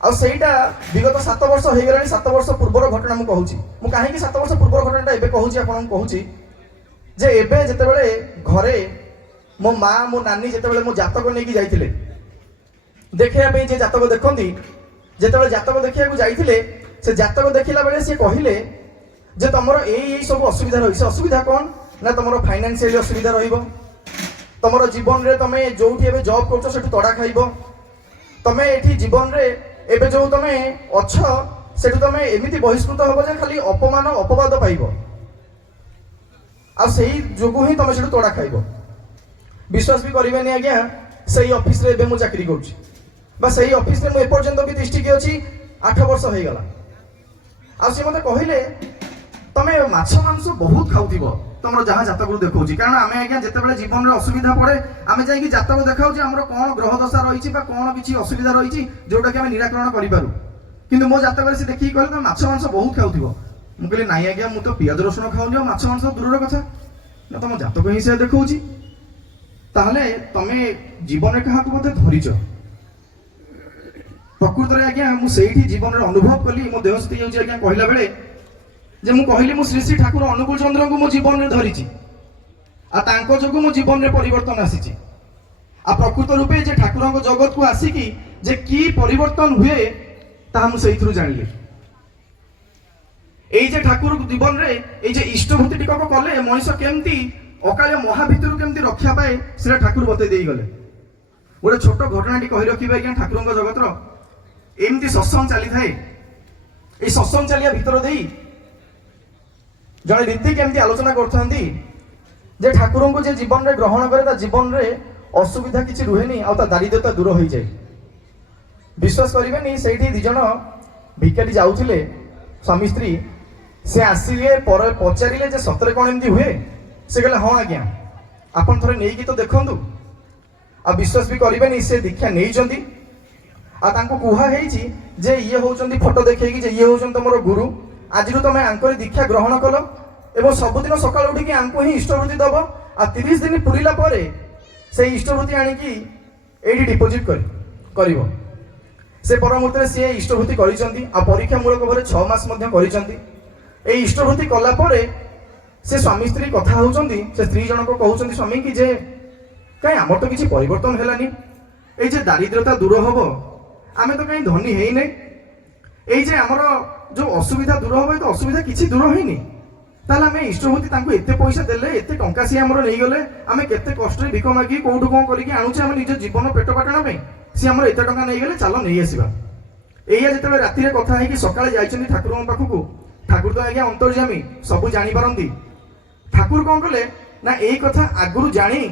आ सेटा विगत 7 वर्ष हो गलानी 7 वर्ष पूर्वर घटना मु कहूची मु काहे कि 7 वर्ष पूर्वर घटनाटा एबे कहूची आपन कहूची जे एबे जेते बेले घरे मो मां मो नानी जेते बेले मो जातक नेकी जाइथिले देखिया पे जे जातक देखंती जेते बेले जातक देखिया को जाइथिले से जातक देखिला बेले से कहिले जे तमरो एई सब असुविधा रही से असुविधा कोन ना तमरो फाइनेंशियली असुविधा रहिबो तमरो जीवन रे तमे जोठी एबे जॉब करछो सेठी तडा खाइबो तमे एठी जीवन रे एबे जो तमे अछ सेठु तमे एमिति बहिष्कृत होबो जे खाली अपमान अपवाद पाइबो आ सेही जोगु ही तमे सेठु तोड़ा खाइबो विश्वास भी करिबेनी आज्ञा सेही ऑफिस रे एबे मु चाकरी करूची बा सेही ऑफिस रे मु एपर्यंत भी तिष्ठी के अछि 8 वर्ष होई गला आ से मते कहिले तमे माछ मांस बहुत खाउथिबो तमरो जहां जातक देखौची कारण आमे आज्ञा जेते बेले जीवन रे असुविधा पड़े आमे जाई कि जातक देखाउची हमरो कोन ग्रह दशा रहिची बा कोन किछि असुविधा रहिची जोटा कि आमे निराकरण करि पारू किंतु मो जातक रे से देखि कहले त माछ मांस बहुत खाउथिबो मु कहले नाही आज्ञा मु तो पियाज रसुन खाउनी माछ मांस दूर रो कथा ना तम जातक ही से देखौची ताहले तमे जीवन रे कहा को मते धरिचो प्रकृत रे आज्ञा मु सेठी जीवन रे अनुभव कली मो देहस्ती होची आज्ञा कहला बेले जे मु कहली मु श्री श्री ठाकुर अनुकूल चंद्र को मो जीवन रे धरिची आ तांको जोगु मो जीवन रे परिवर्तन आसीची आ प्रकृत रूपे जे ठाकुर को जगत को आसीकी जे की परिवर्तन हुए ता हम सेइथरु जानली एई जे ठाकुर जीवन रे एई जे इष्टभूति टिकक कले मनुष्य केमती अकाले महाभितरु केमती रक्षा पाए सेरा ठाकुर बते देई गले गोटे छोट घटनाटी कहि रखिबा कि ठाकुर को जगत रो एमती सत्संग चली थाए एई सत्संग चलिया भीतर देई जड़े रीति केमती आलोचना करथांती जे ठाकुर को जे जीवन रे ग्रहण करे ता जीवन रे असुविधा किछि रुहेनी आ ता दारिद्रता दूर होई जाय विश्वास करिबेनी सेठी दि जण भिखारी जाउथिले स्वामी स्त्री से आसीले पर पचारिले जे सतरे कोन एमती हुए से कहले हां आज्ञा आपन थरे नेई कि तो देखंतु आ विश्वास भी करिबेनी से दीक्षा नेई चंदी आ तांको कुहा हेइची जे ये होचंदी फोटो देखै कि जे ये होचन तमरो गुरु आज तुम आंकर दीक्षा ग्रहण कल एवं सबुदिन सकाल उठिकी आंको ही इष्टवृत्ति दब आ 30 दिन पूरीला परे से इष्टवृत्ति आनिकी एडी डिपोजिट करिवो से परमुहूर्त सी इष्टवृत्ति करिसंती आ परीक्षा मूलक भाव 6 मास मध्य करिसंती ए इष्टवृत्ति कला परे से स्वामी स्त्री कथा होचंती से स्त्री जनक कहउचंती स्वामी की जे काई हमर तो किछि परिवर्तन हेलानी ए जे दारिद्रता दूर होबो आमे तो काई धनी हेइ नै ए जे हमर जो असुविधा दूर हो तो असुविधा किसी दूर होइनी ताले आमे इष्टभूति तांको एते पैसा देले एते टंका सी हमरो नै गले आमे केते कष्ट रे भिख मागी कोठु कोन करिकि आनुचे आमे निज जीवन पेट पाटना पे सी हमरो एते टंका नै गले चलो नै आसीबा एया जेते राति रे कथा है कि सकाळे जाइचंदी ठाकुर पाखकु ठाकुर तो आज्ञा अंतर्जामी सब जानि पारंती ठाकुर कोन कले ना एई कथा आगुरु जानि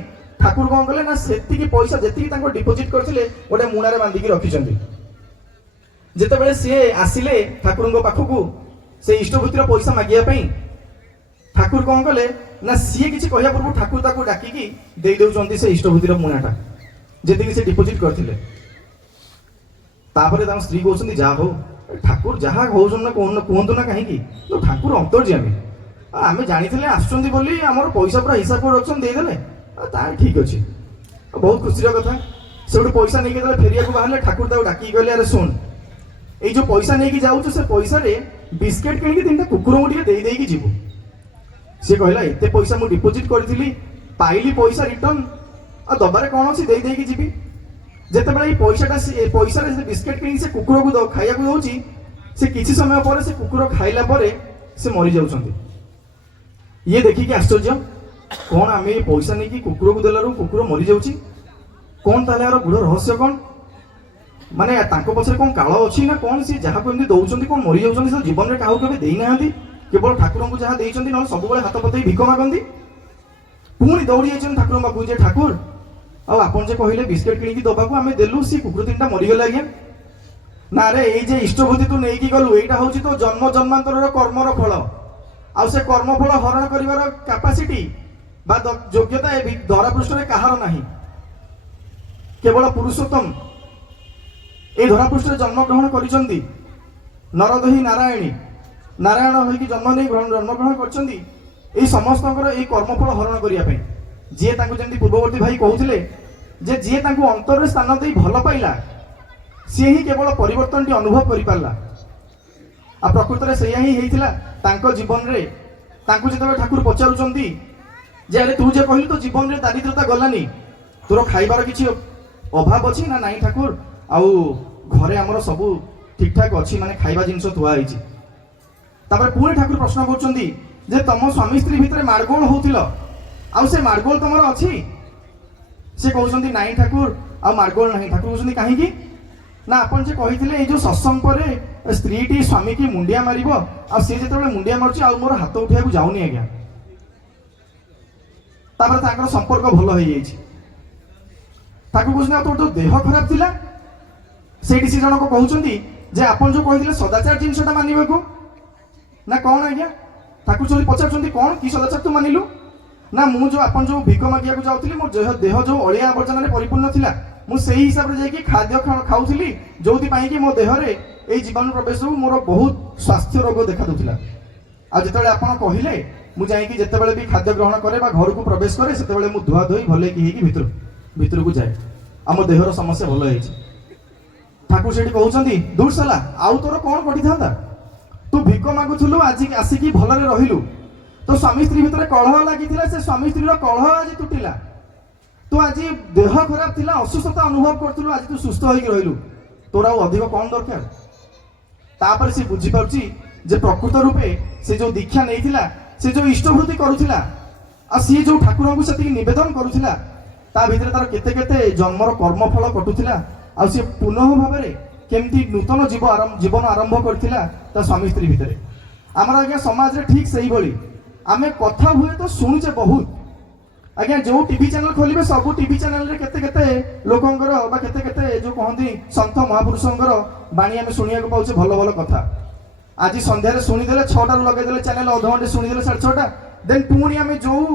ଠାକୁର କଣ କଲେ ନା ସେତିକି ପଇସା ଯେତିକି ତାଙ୍କ ଡିପୋଜିଟ୍ କରିଥିଲେ ଗୋଟେ ମୁଣାରେ ବାନ୍ଧିକି ରଖିଛନ୍ତି। ଯେତେବେଳେ ସିଏ ଆସିଲେ ଠାକୁରଙ୍କ ପାଖକୁ ସେ ଇଷ୍ଟଭୂତିର ପଇସା ମାଗିବା ପାଇଁ, ଠାକୁର କଣ କଲେ ନା ସିଏ କିଛି କହିବା ପୂର୍ବରୁ ଠାକୁର ତାକୁ ଡାକିକି ଦେଇ ଦଉଛନ୍ତି ସେ ଇଷ୍ଟଭୂତିର ମୁଣାଟା ଯେତିକି ସେ ଡିପୋଜିଟ୍ କରିଥିଲେ। ତାପରେ ତାଙ୍କ ସ୍ତ୍ରୀ କହୁଛନ୍ତି ଯାହା ହଉ ଠାକୁର ଯାହା କହୁଛନ୍ତି ନା କୁହନ୍ତୁ ନା କାହିଁକି, ଠାକୁର ଅନ୍ତର୍ଯ୍ୟାମୀ, ଆମେ ଜାଣିଥିଲେ ଆସୁଛନ୍ତି ବୋଲି ଆମର ପଇସା ପୁରା ହିସାବ କରି ରଖିଛନ୍ତି ଦେଇଦେଲେ, ତାହେଲେ ଠିକ ଅଛି, ବହୁତ ଖୁସିର କଥା। ସେଠୁ ପଇସା ନେଇକି ଯେତେବେଳେ ଫେରିବାକୁ ବାହାରିଲେ ଠାକୁର ତାକୁ ଡାକିକି କହିଲେ ଆରେ ଶୁଣ, ଏଇ ଯୋଉ ପଇସା ନେଇକି ଯାଉଛୁ ସେ ପଇସାରେ ବିସ୍କେଟ୍ କିଣିକି ତିନିଟା କୁକୁରଙ୍କୁ ଟିକେ ଦେଇ ଦେଇକି ଯିବୁ। ସେ କହିଲା ଏତେ ପଇସା ମୁଁ ଡିପୋଜିଟ୍ କରିଥିଲି, ପାଇଲି ପଇସା ରିଟର୍ନ, ଆଉ ଦବାରେ କଣ ଅଛି, ଦେଇ ଦେଇକି ଯିବି। ଯେତେବେଳେ ଏଇ ପଇସାରେ ସେ ବିସ୍କେଟ୍ କିଣିକି ସେ କୁକୁରକୁ ଖାଇବାକୁ ଦଉଛି, ସେ କିଛି ସମୟ ପରେ ସେ କୁକୁର ଖାଇଲା ପରେ ସେ ମରିଯାଉଛନ୍ତି। ଇଏ ଦେଖିକି ଆଶ୍ଚର୍ଯ୍ୟ, କଣ ଆମେ ଏଇ ପଇସା ନେଇକି କୁକୁରକୁ ଦେଲାରୁ କୁକୁର ମରିଯାଉଛି, କଣ ତାହେଲେ ଆର ଗୁଡ଼ ରହସ୍ୟ କଣ, ମାନେ ତାଙ୍କ ପଛରେ କଣ କାଳ ଅଛି ନା କଣ, ସେ ଯାହାକୁ ଏମିତି ଦଉଛନ୍ତି କଣ ମରିଯାଉଛନ୍ତି, ସେ ଜୀବନରେ କାହାକୁ କେବେ ଦେଇନାହାନ୍ତି, କେବଳ ଠାକୁରଙ୍କୁ ଯାହା ଦେଇଛନ୍ତି, ନହେଲେ ସବୁବେଳେ ହାତ ପତେଇ ଭିକ ମାଗନ୍ତି। ପୁଣି ଦୌଡ଼ି ଯାଇଛନ୍ତି ଠାକୁରଙ୍କ ପାଖକୁ ଯେ ଠାକୁର ଆଉ ଆପଣ ଯେ କହିଲେ ବିସ୍କେଟ୍ କିଣିକି ଦବାକୁ ଆମେ ଦେଲୁ, ସେ କୁକୁର ତିନିଟା ମରିଗଲେ ଆଜ୍ଞା। ନା ରେ ଏଇ ଯେ ଇଷ୍ଟଭୂତି ତୁ ନେଇକି ଗଲୁ ଏଇଟା ହଉଛି ତ ଜନ୍ମ ଜନ୍ମାନ୍ତରର କର୍ମର ଫଳ, ଆଉ ସେ କର୍ମଫଳ ହରଣ କରିବାର କାପାସିଟି ବା ଯୋଗ୍ୟତା ଏ ଧରା ପୃଷ୍ଠରେ କାହାର ନାହିଁ, କେବଳ ପୁରୁଷୋତ୍ତମ এই ধরাপৃষ্ঠে জন্মগ্রহণ କରିଛନ୍ତି। ନରଦହି ନାରାୟଣୀ, ନାରାୟଣ ହୋଇକି ଜନ୍ମଗ୍ରହଣ କରିଛନ୍ତି এই ସମସ୍ତଙ୍କର এই କର୍ମଫଳ ହରଣ କରିବା ପାଇଁ। ଯିଏ ତାଙ୍କୁ ଯେମିତି ପୂର୍ବବର୍ତ୍ତୀ ଭାଇ କହୁଥିଲେ ଯେ ଯିଏ ତାଙ୍କୁ ଅନ୍ତରରେ ସ୍ଥାନ ଦେଇ ଭଲ ପାଇଲା ସିଏ ହିଁ କେବଳ ପରିବର୍ତ୍ତନଟି ଅନୁଭବ କରିପାରିଲା। ଆଉ ପ୍ରକୃତରେ ସେଇଆ ହିଁ ହେଇଥିଲା ତାଙ୍କ ଜୀବନରେ। ତାଙ୍କୁ ଯେତେବେଳେ ଠାକୁର ପଚାରୁଛନ୍ତି ଯେ ଆରେ ତୁ ଯେ କହିଲୁ ତୋ ଜୀବନରେ ଦାରିଦ୍ରତା ଗଲାନି, ତୋର ଖାଇବାର କିଛି ଅଭାବ ଅଛି ନା ନାଇଁ ଠାକୁର, ଆଉ ଘରେ ଆମର ସବୁ ଠିକଠାକ ଅଛି, ମାନେ ଖାଇବା ଜିନିଷ ଥୁଆ ହେଇଛି। ତାପରେ ପୁଣି ଠାକୁର ପ୍ରଶ୍ନ କରୁଛନ୍ତି ଯେ ତମ ସ୍ୱାମୀ ସ୍ତ୍ରୀ ଭିତରେ ମାଡ଼ଗୋଳ ହଉଥିଲ, ଆଉ ସେ ମାଡ଼ଗୋଳ ତମର ଅଛି? ସେ କହୁଛନ୍ତି ନାଇଁ ଠାକୁର ଆଉ ମାଡ଼ଗୋଳ ନାହିଁ। ଠାକୁର କହୁଛନ୍ତି କାହିଁକି ନା ଆପଣ ଯେ କହିଥିଲେ ଏଇ ଯୋଉ ସତ୍ସଙ୍ଗ ପରେ ସ୍ତ୍ରୀଟି ସ୍ୱାମୀକି ମୁଣ୍ଡିଆ ମାରିବ, ଆଉ ସେ ଯେତେବେଳେ ମୁଣ୍ଡିଆ ମାରୁଛି ଆଉ ମୋର ହାତ ଉଠେଇବାକୁ ଯାଉନି ଆଜ୍ଞା। ତାପରେ ତାଙ୍କର ସମ୍ପର୍କ ଭଲ ହେଇଯାଇଛି। ଠାକୁର କହୁଛନ୍ତି ଆଉ ତୋର ଯୋଉ ଦେହ ଖରାପ ଥିଲା ସେଇଠି ସେ ଜଣକ କହୁଛନ୍ତି ଯେ ଆପଣ ଯୋଉ କହିଥିଲେ ସଦାଚାର ଜିନିଷଟା ମାନିବାକୁ, ନା କଣ ଆଜ୍ଞା? ଠାକୁର ଯଦି ପଚାରୁଛନ୍ତି କଣ କି ସଦାଚାର ତୁ ମାନିଲୁ, ନା ମୁଁ ଯୋଉ ଆପଣ ଯୋଉ ଭିକ ମାଗିବାକୁ ଯାଉଥିଲି ମୋ ଦେହ ଯୋଉ ଅଳିଆ ଆବର୍ଜନାରେ ପରିପୂର୍ଣ୍ଣ ଥିଲା, ମୁଁ ସେଇ ହିସାବରେ ଯାଇକି ଖାଦ୍ୟ ଖାଉଥିଲି, ଯୋଉଥିପାଇଁ କି ମୋ ଦେହରେ ଏଇ ଜୀବାଣୁ ପ୍ରବେଶ ଯୋଗୁଁ ମୋର ବହୁତ ସ୍ୱାସ୍ଥ୍ୟ ରୋଗ ଦେଖାଦେଉଥିଲା। ଆଉ ଯେତେବେଳେ ଆପଣ କହିଲେ ମୁଁ ଯାଇକି ଯେତେବେଳେ ବି ଖାଦ୍ୟ ଗ୍ରହଣ କରେ ବା ଘରକୁ ପ୍ରବେଶ କରେ ସେତେବେଳେ ମୁଁ ଧୁଆ ଧୋଇ ଭଲକି ହେଇକି ଭିତରକୁ ଯାଏ, ଆମ ଦେହର ସମସ୍ୟା ଭଲ ହେଇଛି। ଠାକୁର ସେଠି କହୁଛନ୍ତି ଦୂର ସାଲା ଆଉ ତୋର କଣ ଘଟିଥାନ୍ତା, ତୁ ଭିକ ମାଗୁଥିଲୁ ଆଜି ଆସିକି ଭଲରେ ରହିଲୁ, ତୋ ସ୍ୱାମୀ ସ୍ତ୍ରୀ ଭିତରେ କଳହ ଲାଗିଥିଲା, ସେ ସ୍ୱାମୀ ସ୍ତ୍ରୀର କଳହ ଆଜି ତୁଟିଲା, ତୁ ଆଜି ଦେହ ଖରାପ ଥିଲା ଅସୁସ୍ଥତା ଅନୁଭବ କରୁଥିଲୁ, ଆଜି ତୁ ସୁସ୍ଥ ହେଇକି ରହିଲୁ, ତୋର ଆଉ ଅଧିକ କଣ ଦରକାର? ତାପରେ ସେ ବୁଝିପାରୁଛି ଯେ ପ୍ରକୃତ ରୂପେ ସେ ଯୋଉ ଦୀକ୍ଷା ନେଇଥିଲା, ସେ ଯୋଉ ଇଷ୍ଟଭୃତି କରୁଥିଲା, ଆଉ ସିଏ ଯୋଉ ଠାକୁରଙ୍କୁ ସେତିକି ନିବେଦନ କରୁଥିଲା, ତା ଭିତରେ ତାର କେତେ କେତେ ଜନ୍ମର କର୍ମଫଳ କଟୁଥିଲା, ଆଉ ସିଏ ପୁନଃ ଭାବରେ କେମିତି ନୂତନ ଜୀବନ ଆରମ୍ଭ କରିଥିଲା ତା ସ୍ୱାମୀ ସ୍ତ୍ରୀ ଭିତରେ। ଆମର ଆଜ୍ଞା ସମାଜରେ ଠିକ ସେଇଭଳି ଆମେ କଥା ହୁଏ ତ ଶୁଣୁଛେ ବହୁତ ଆଜ୍ଞା, ଯୋଉ ଟିଭି ଚ୍ୟାନେଲ ଖୋଲିବେ ସବୁ ଟିଭି ଚ୍ୟାନେଲରେ କେତେ କେତେ ଲୋକଙ୍କର ବା କେତେ କେତେ ଯୋଉ କହନ୍ତି ସନ୍ଥ ମହାପୁରୁଷଙ୍କର ବାଣୀ ଆମେ ଶୁଣିବାକୁ ପାଉଛେ, ଭଲ ଭଲ କଥା। ଆଜି ସନ୍ଧ୍ୟାରେ ଶୁଣିଦେଲେ 6ଟାରୁ ଲଗେଇଦେଲେ ଚ୍ୟାନେଲ, ଅଧଘଣ୍ଟେ ଶୁଣିଦେଲେ 6:30, ଦେନ୍ ପୁଣି ଆମେ ଯୋଉ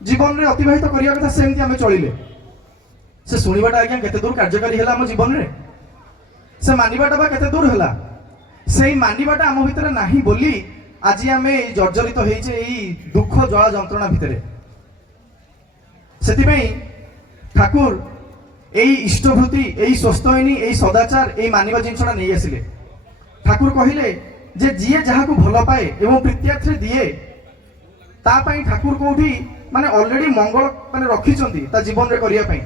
ଜୀବନରେ ଅତିବାହିତ କରିବା କଥା ସେମିତି ଆମେ ଚଳିଲେ। ସେ ଶୁଣିବାଟା ଆଜ୍ଞା କେତେ ଦୂର କାର୍ଯ୍ୟକାରୀ ହେଲା ଆମ ଜୀବନରେ, ସେ ମାନିବାଟା ବା କେତେ ଦୂର ହେଲା? ସେଇ ମାନିବାଟା ଆମ ଭିତରେ ନାହିଁ ବୋଲି ଆଜି ଆମେ ଜର୍ଜରିତ ହେଇଛେ ଏଇ ଦୁଃଖ ଜଳା ଯନ୍ତ୍ରଣା ଭିତରେ। ସେଥିପାଇଁ ଠାକୁର ଏଇ ଇଷ୍ଟଭୃତି, ଏଇ ସ୍ୱସ୍ତୟିନୀ, ଏଇ ସଦାଚାର, ଏଇ ମାନିବା ଜିନିଷଟା ନେଇ ଆସିଲେ। ଠାକୁର କହିଲେ ଯେ ଯିଏ ଯାହାକୁ ଭଲ ପାଏ ଏବଂ ପ୍ରୀତ୍ୟାର୍ଥରେ ଦିଏ ତା ପାଇଁ ଠାକୁର କୋଉଠି ମାନେ ଅଲରେଡି ମଙ୍ଗଳ ମାନେ ରଖିଛନ୍ତି ତା ଜୀବନରେ କରିବା ପାଇଁ।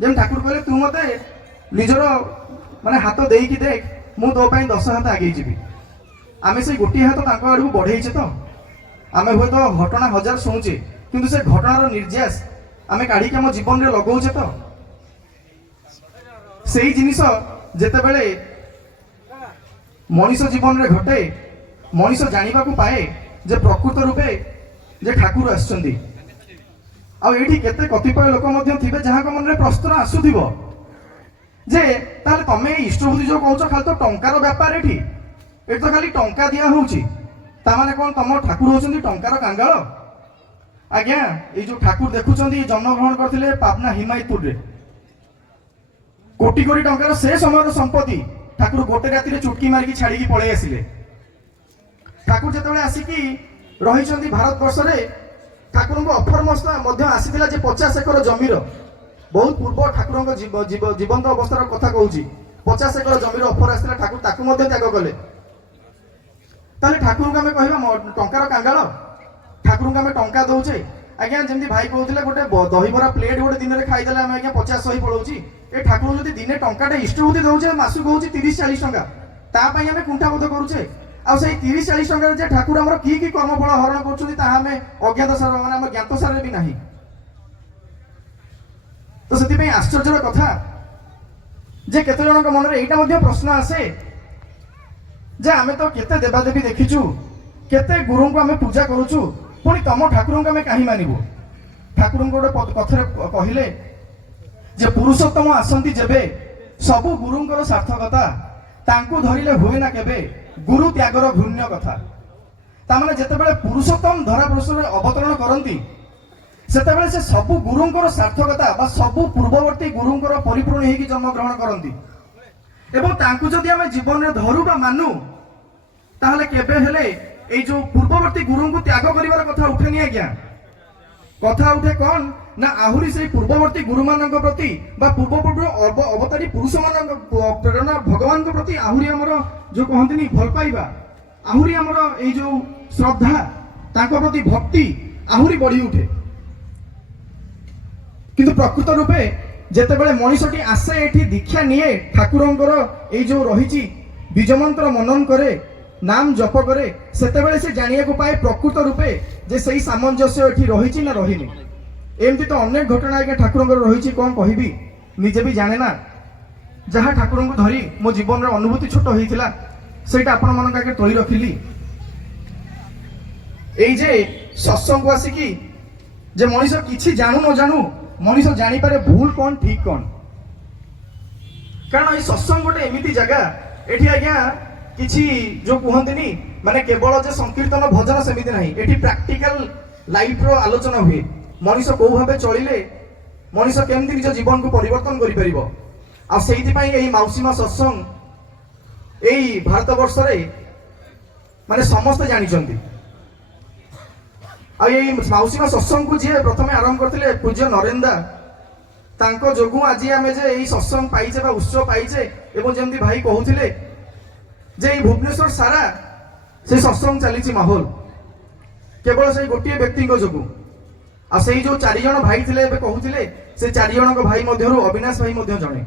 ଯେମିତି ଠାକୁର କହିଲେ ତୁ ମତେ ନିଜର ମାନେ ହାତ ଦେଇକି ଦେଖ, ମୁଁ ତୋ ପାଇଁ 10 ହାତ ଆଗେଇ ଯିବି। ଆମେ ସେଇ ଗୋଟିଏ ହାତ ତାଙ୍କ ଆଡକୁ ବଢେଇଛେ ତ? ଆମେ ହୁଏତ ଘଟଣା 1000 ଶୁଣୁଛେ କିନ୍ତୁ ସେ ଘଟଣାର ନିର୍ଯାସ ଆମେ କାଢିକି ଆମ ଜୀବନରେ ଲଗଉଛେ ତ? ସେଇ ଜିନିଷ ଯେତେବେଳେ ମଣିଷ ଜୀବନରେ ଘଟେ, ମଣିଷ ଜାଣିବାକୁ ପାଏ ଯେ ପ୍ରକୃତ ରୂପେ ଯେ ଠାକୁର ଆସିଛନ୍ତି। ଆଉ ଏଇଠି କେତେ କତିପୟ ଲୋକ ମଧ୍ୟ ଥିବେ ଯାହାଙ୍କ ମନରେ ପ୍ରଶ୍ନ ଆସୁଥିବ ଯେ ତାହେଲେ ତମେ ଏଇ ଇଷ୍ଟବୃତ୍ତି ଯୋଉ କହୁଛ ଖାଲି ତ ଟଙ୍କାର ବ୍ୟାପାର ଏଠି ତ ଖାଲି ଟଙ୍କା ଦିଆ ହଉଛି, ତାମାନେ କଣ ତମ ଠାକୁର ହଉଛନ୍ତି ଟଙ୍କାର କାଙ୍ଗାଳ? ଆଜ୍ଞା, ଏଇ ଯୋଉ ଠାକୁର ଦେଖୁଛନ୍ତି ଜନ୍ମଗ୍ରହଣ କରିଥିଲେ ପାବନା ହିମାୟତପୁରରେ, କୋଟି କୋଟି ଟଙ୍କାର ସେ ସମୟର ସମ୍ପତ୍ତି ଠାକୁର ଗୋଟେ ରାତିରେ ଚୁଟକି ମାରିକି ଛାଡିକି ପଳେଇ ଆସିଲେ। ଠାକୁର ଯେତେବେଳେ ଆସିକି ରହିଛନ୍ତି ଭାରତବର୍ଷରେ, ଠାକୁରଙ୍କ ଅଫର ମଧ୍ୟ ଆସିଥିଲା ଯେ 50 ଏକର ଜମିର, ବହୁତ ପୂର୍ବ ଠାକୁରଙ୍କ ଜୀବନ୍ତ ଅବସ୍ଥାର କଥା କହୁଛି, 50 ଏକର ଜମିର ଅଫର ଆସିଥିଲା, ଠାକୁର ତାକୁ ମଧ୍ୟ ତ୍ୟାଗ କଲେ। ତାହେଲେ ଠାକୁରଙ୍କୁ ଆମେ କହିବା ଟଙ୍କାର କାଙ୍ଗାଳ? ଠାକୁରଙ୍କୁ ଆମେ ଟଙ୍କା ଦଉଛେ? ଆଜ୍ଞା, ଯେମିତି ଭାଇ କହୁଥିଲେ ଗୋଟେ ଦହିବରା ପ୍ଲେଟ ଗୋଟେ ଦିନରେ ଖାଇଦେଲେ ଆମେ ଆଜ୍ଞା 50-100 ପଳଉଛି। ଏ ଠାକୁରଙ୍କୁ ଯଦି ଦିନେ ଟଙ୍କାଟେ ଇଷ୍ଟବୃତ୍ତି ଦଉଛେ, ମାସକୁ ହଉଛି 30-40 ଟଙ୍କା, ତା ପାଇଁ ଆମେ କୁଣ୍ଠାବୋଧ କରୁଛେ। ଆଉ ସେଇ 30-40 ଟଙ୍କାରେ ଯେ ଠାକୁର ଆମର କି କର୍ମଫଳ ହରଣ କରୁଛନ୍ତି ତାହା ଆମେ ଅଜ୍ଞାତ ସାର ମାନେ ଆମ ଜ୍ଞାତ ସାରରେ ବି ନାହିଁ। ତ ସେଥିପାଇଁ ଆଶ୍ଚର୍ଯ୍ୟର କଥା ଯେ କେତେ ଜଣଙ୍କ ମନରେ ଏଇଟା ମଧ୍ୟ ପ୍ରଶ୍ନ ଆସେ ଯେ ଆମେ ତ କେତେ ଦେବାଦେବୀ ଦେଖିଛୁ, କେତେ ଗୁରୁଙ୍କୁ ଆମେ ପୂଜା କରୁଛୁ, ପୁଣି ତମ ଠାକୁରଙ୍କୁ ଆମେ କାହିଁ ମାନିବୁ? ଠାକୁରଙ୍କୁ ଗୋଟେ କଥାରେ କହିଲେ ଯେ ପୁରୁଷୋତ୍ତମ ଆସନ୍ତି ଯେବେ, ସବୁ ଗୁରୁଙ୍କର ସାର୍ଥକତା, ତାଙ୍କୁ ଧରିଲେ ହୁଏ ନା କେବେ ଗୁରୁ ତ୍ୟାଗର ଘୃଣ୍ୟ କଥା। ତାମାନେ ଯେତେବେଳେ ପୁରୁଷୋତ୍ତମ ଧରାପୃଷ୍ଠରେ ଅବତରଣ କରନ୍ତି, ସେତେବେଳେ ସେ ସବୁ ଗୁରୁଙ୍କର ସାର୍ଥକତା ବା ସବୁ ପୂର୍ବବର୍ତ୍ତୀ ଗୁରୁଙ୍କର ପରିପୂର୍ଣ୍ଣ ହେଇକି ଜନ୍ମଗ୍ରହଣ କରନ୍ତି। ଏବଂ ତାଙ୍କୁ ଯଦି ଆମେ ଜୀବନରେ ଧରୁ ବା ମାନୁ, ତାହେଲେ କେବେ ହେଲେ ଏଇ ଯୋଉ ପୂର୍ବବର୍ତ୍ତୀ ଗୁରୁଙ୍କୁ ତ୍ୟାଗ କରିବାର କଥା ଉଠେନି ଆଜ୍ଞା। କଥା ଉଠେ କଣ ନା ଆହୁରି ସେଇ ପୂର୍ବବର୍ତ୍ତୀ ଗୁରୁମାନଙ୍କ ପ୍ରତି ବା ପୂର୍ବପୂର୍ବ ଅବତାରୀ ପୁରୁଷ ମାନଙ୍କ ପ୍ରେରଣା ଭଗବାନଙ୍କ ପ୍ରତି ଆହୁରି ଆମର ଯୋଉ କହନ୍ତିନି ଭଲ ପାଇବା, ଆହୁରି ଆମର ଏଇ ଯୋଉ ଶ୍ରଦ୍ଧା, ତାଙ୍କ ପ୍ରତି ଭକ୍ତି ଆହୁରି ବଢି ଉଠେ। କିନ୍ତୁ ପ୍ରକୃତ ରୂପେ ଯେତେବେଳେ ମଣିଷଟି ଆସେ ଏଠି ଦୀକ୍ଷା ନିଏ, ଠାକୁରଙ୍କର ଏଇ ଯୋଉ ରହିଛି ବୀଜମନ୍ତ୍ର ମନନ କରେ, ନାମ ଜପ କରେ, ସେତେବେଳେ ସେ ଜାଣିବାକୁ ପାଏ ପ୍ରକୃତ ରୂପେ ଯେ ସେଇ ସାମଞ୍ଜସ୍ୟ ଏଠି ରହିଛି ନା ରହିନି। ଏମିତି ତ ଅନେକ ଘଟଣା ଆଜ୍ଞା ଠାକୁରଙ୍କର ରହିଛି, କଣ କହିବି, ନିଜେ ବି ଜାଣେ ନା। ଯାହା ଠାକୁରଙ୍କୁ ଧରି ମୋ ଜୀବନର ଅନୁଭୂତି ଛୋଟ ହେଇଥିଲା ସେଇଟା ଆପଣମାନଙ୍କ ଆଗରେ ତୋଳି ରଖିଲି। ଏଇ ଯେ ସତ୍ସଙ୍ଗକୁ ଆସିକି ଯେ ମଣିଷ କିଛି ଜାଣୁ ନ ଜାଣୁ ମଣିଷ ଜାଣିପାରେ ଭୁଲ କଣ ଠିକ କଣ। କାରଣ ଏଇ ସତ୍ସଙ୍ଗ ଗୋଟେ ଏମିତି ଜାଗା, ଏଠି ଆଜ୍ଞା କିଛି ଯୋଉ କୁହନ୍ତିନି ମାନେ କେବଳ ଯେ ସଂକୀର୍ତ୍ତନ ଭଜନ ସେମିତି ନାହିଁ, ଏଠି ପ୍ରାକ୍ଟିକାଲ ଲାଇଫର ଆଲୋଚନା ହୁଏ। ମଣିଷ କୋଉ ଭାବେ ଚଳିଲେ ମଣିଷ କେମିତି ନିଜ ଜୀବନକୁ ପରିବର୍ତ୍ତନ କରିପାରିବ। ଆଉ ସେଇଥିପାଇଁ ଏଇ ମାଉସୀମା ସତ୍ସଙ୍ଗ ଏଇ ଭାରତବର୍ଷରେ ମାନେ ସମସ୍ତେ ଜାଣିଛନ୍ତି। ଆଉ ଏଇ ମାଉସୀମା ସତ୍ସଙ୍ଗକୁ ଯିଏ ପ୍ରଥମେ ଆରମ୍ଭ କରିଥିଲେ ପୂଜ୍ୟ ନରେନ୍ଦ୍ର, ତାଙ୍କ ଯୋଗୁଁ ଆଜି ଆମେ ଯେ ଏଇ ସତ୍ସଙ୍ଗ ପାଇଛେ ବା ଉତ୍ସବ ପାଇଛେ। ଏବଂ ଯେମିତି ଭାଇ କହୁଥିଲେ ଯେ ଏଇ ଭୁବନେଶ୍ୱର ସାରା ସେଇ ସତ୍ସଙ୍ଗ ଚାଲିଛି ମାହୋଲ କେବଳ ସେଇ ଗୋଟିଏ ବ୍ୟକ୍ତିଙ୍କ ଯୋଗୁଁ। ଆଉ ସେଇ ଯୋଉ 4 ଜଣ ଭାଇ ଥିଲେ ଏବେ କହୁଥିଲେ, ସେ 4 ଜଣଙ୍କ ଭାଇ ମଧ୍ୟରୁ ଅବିନାଶ ଭାଇ ମଧ୍ୟ ଜଣେ।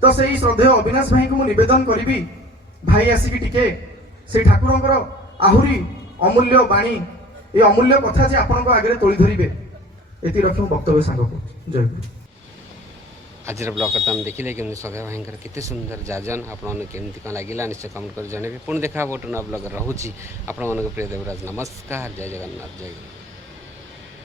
ତ ସେଇ ଶ୍ରଦ୍ଧେୟ ଅବିନାଶ ଭାଇଙ୍କୁ ମୁଁ ନିବେଦନ କରିବି, ଭାଇ ଆସିକି ଟିକେ ସେଇ ଠାକୁରଙ୍କର ଆହୁରି ଅମୂଲ୍ୟ ବାଣୀ, এই অমূল্য কথা যে আপনার আগে তোলি ধরবে, এটি রক্ষে বক্তব্য সাঙ্গ করছি। জয় গুরু। ଆଜିର ବ୍ଲଗ୍ ତ ଆମେ ଦେଖିଲେ କେମିତି ସଦା ଭାଇଙ୍କର କେତେ ସୁନ୍ଦର ଯାଜନ, ଆପଣମାନଙ୍କୁ କେମିତି କ'ଣ ଲାଗିଲା ନିଶ୍ଚୟ କମେଣ୍ଟ କରି ଜଣାଇବେ। ପୁଣି ଦେଖା ହେବ ଗୋଟେ ନୂଆ ବ୍ଲଗ୍ ରହୁଛି। ଆପଣମାନଙ୍କ ପ୍ରିୟ ଦେବରାଜ ନମସ୍କାର, ଜୟ ଜଗନ୍ନାଥ, ଜୟ ଗୁରୁ।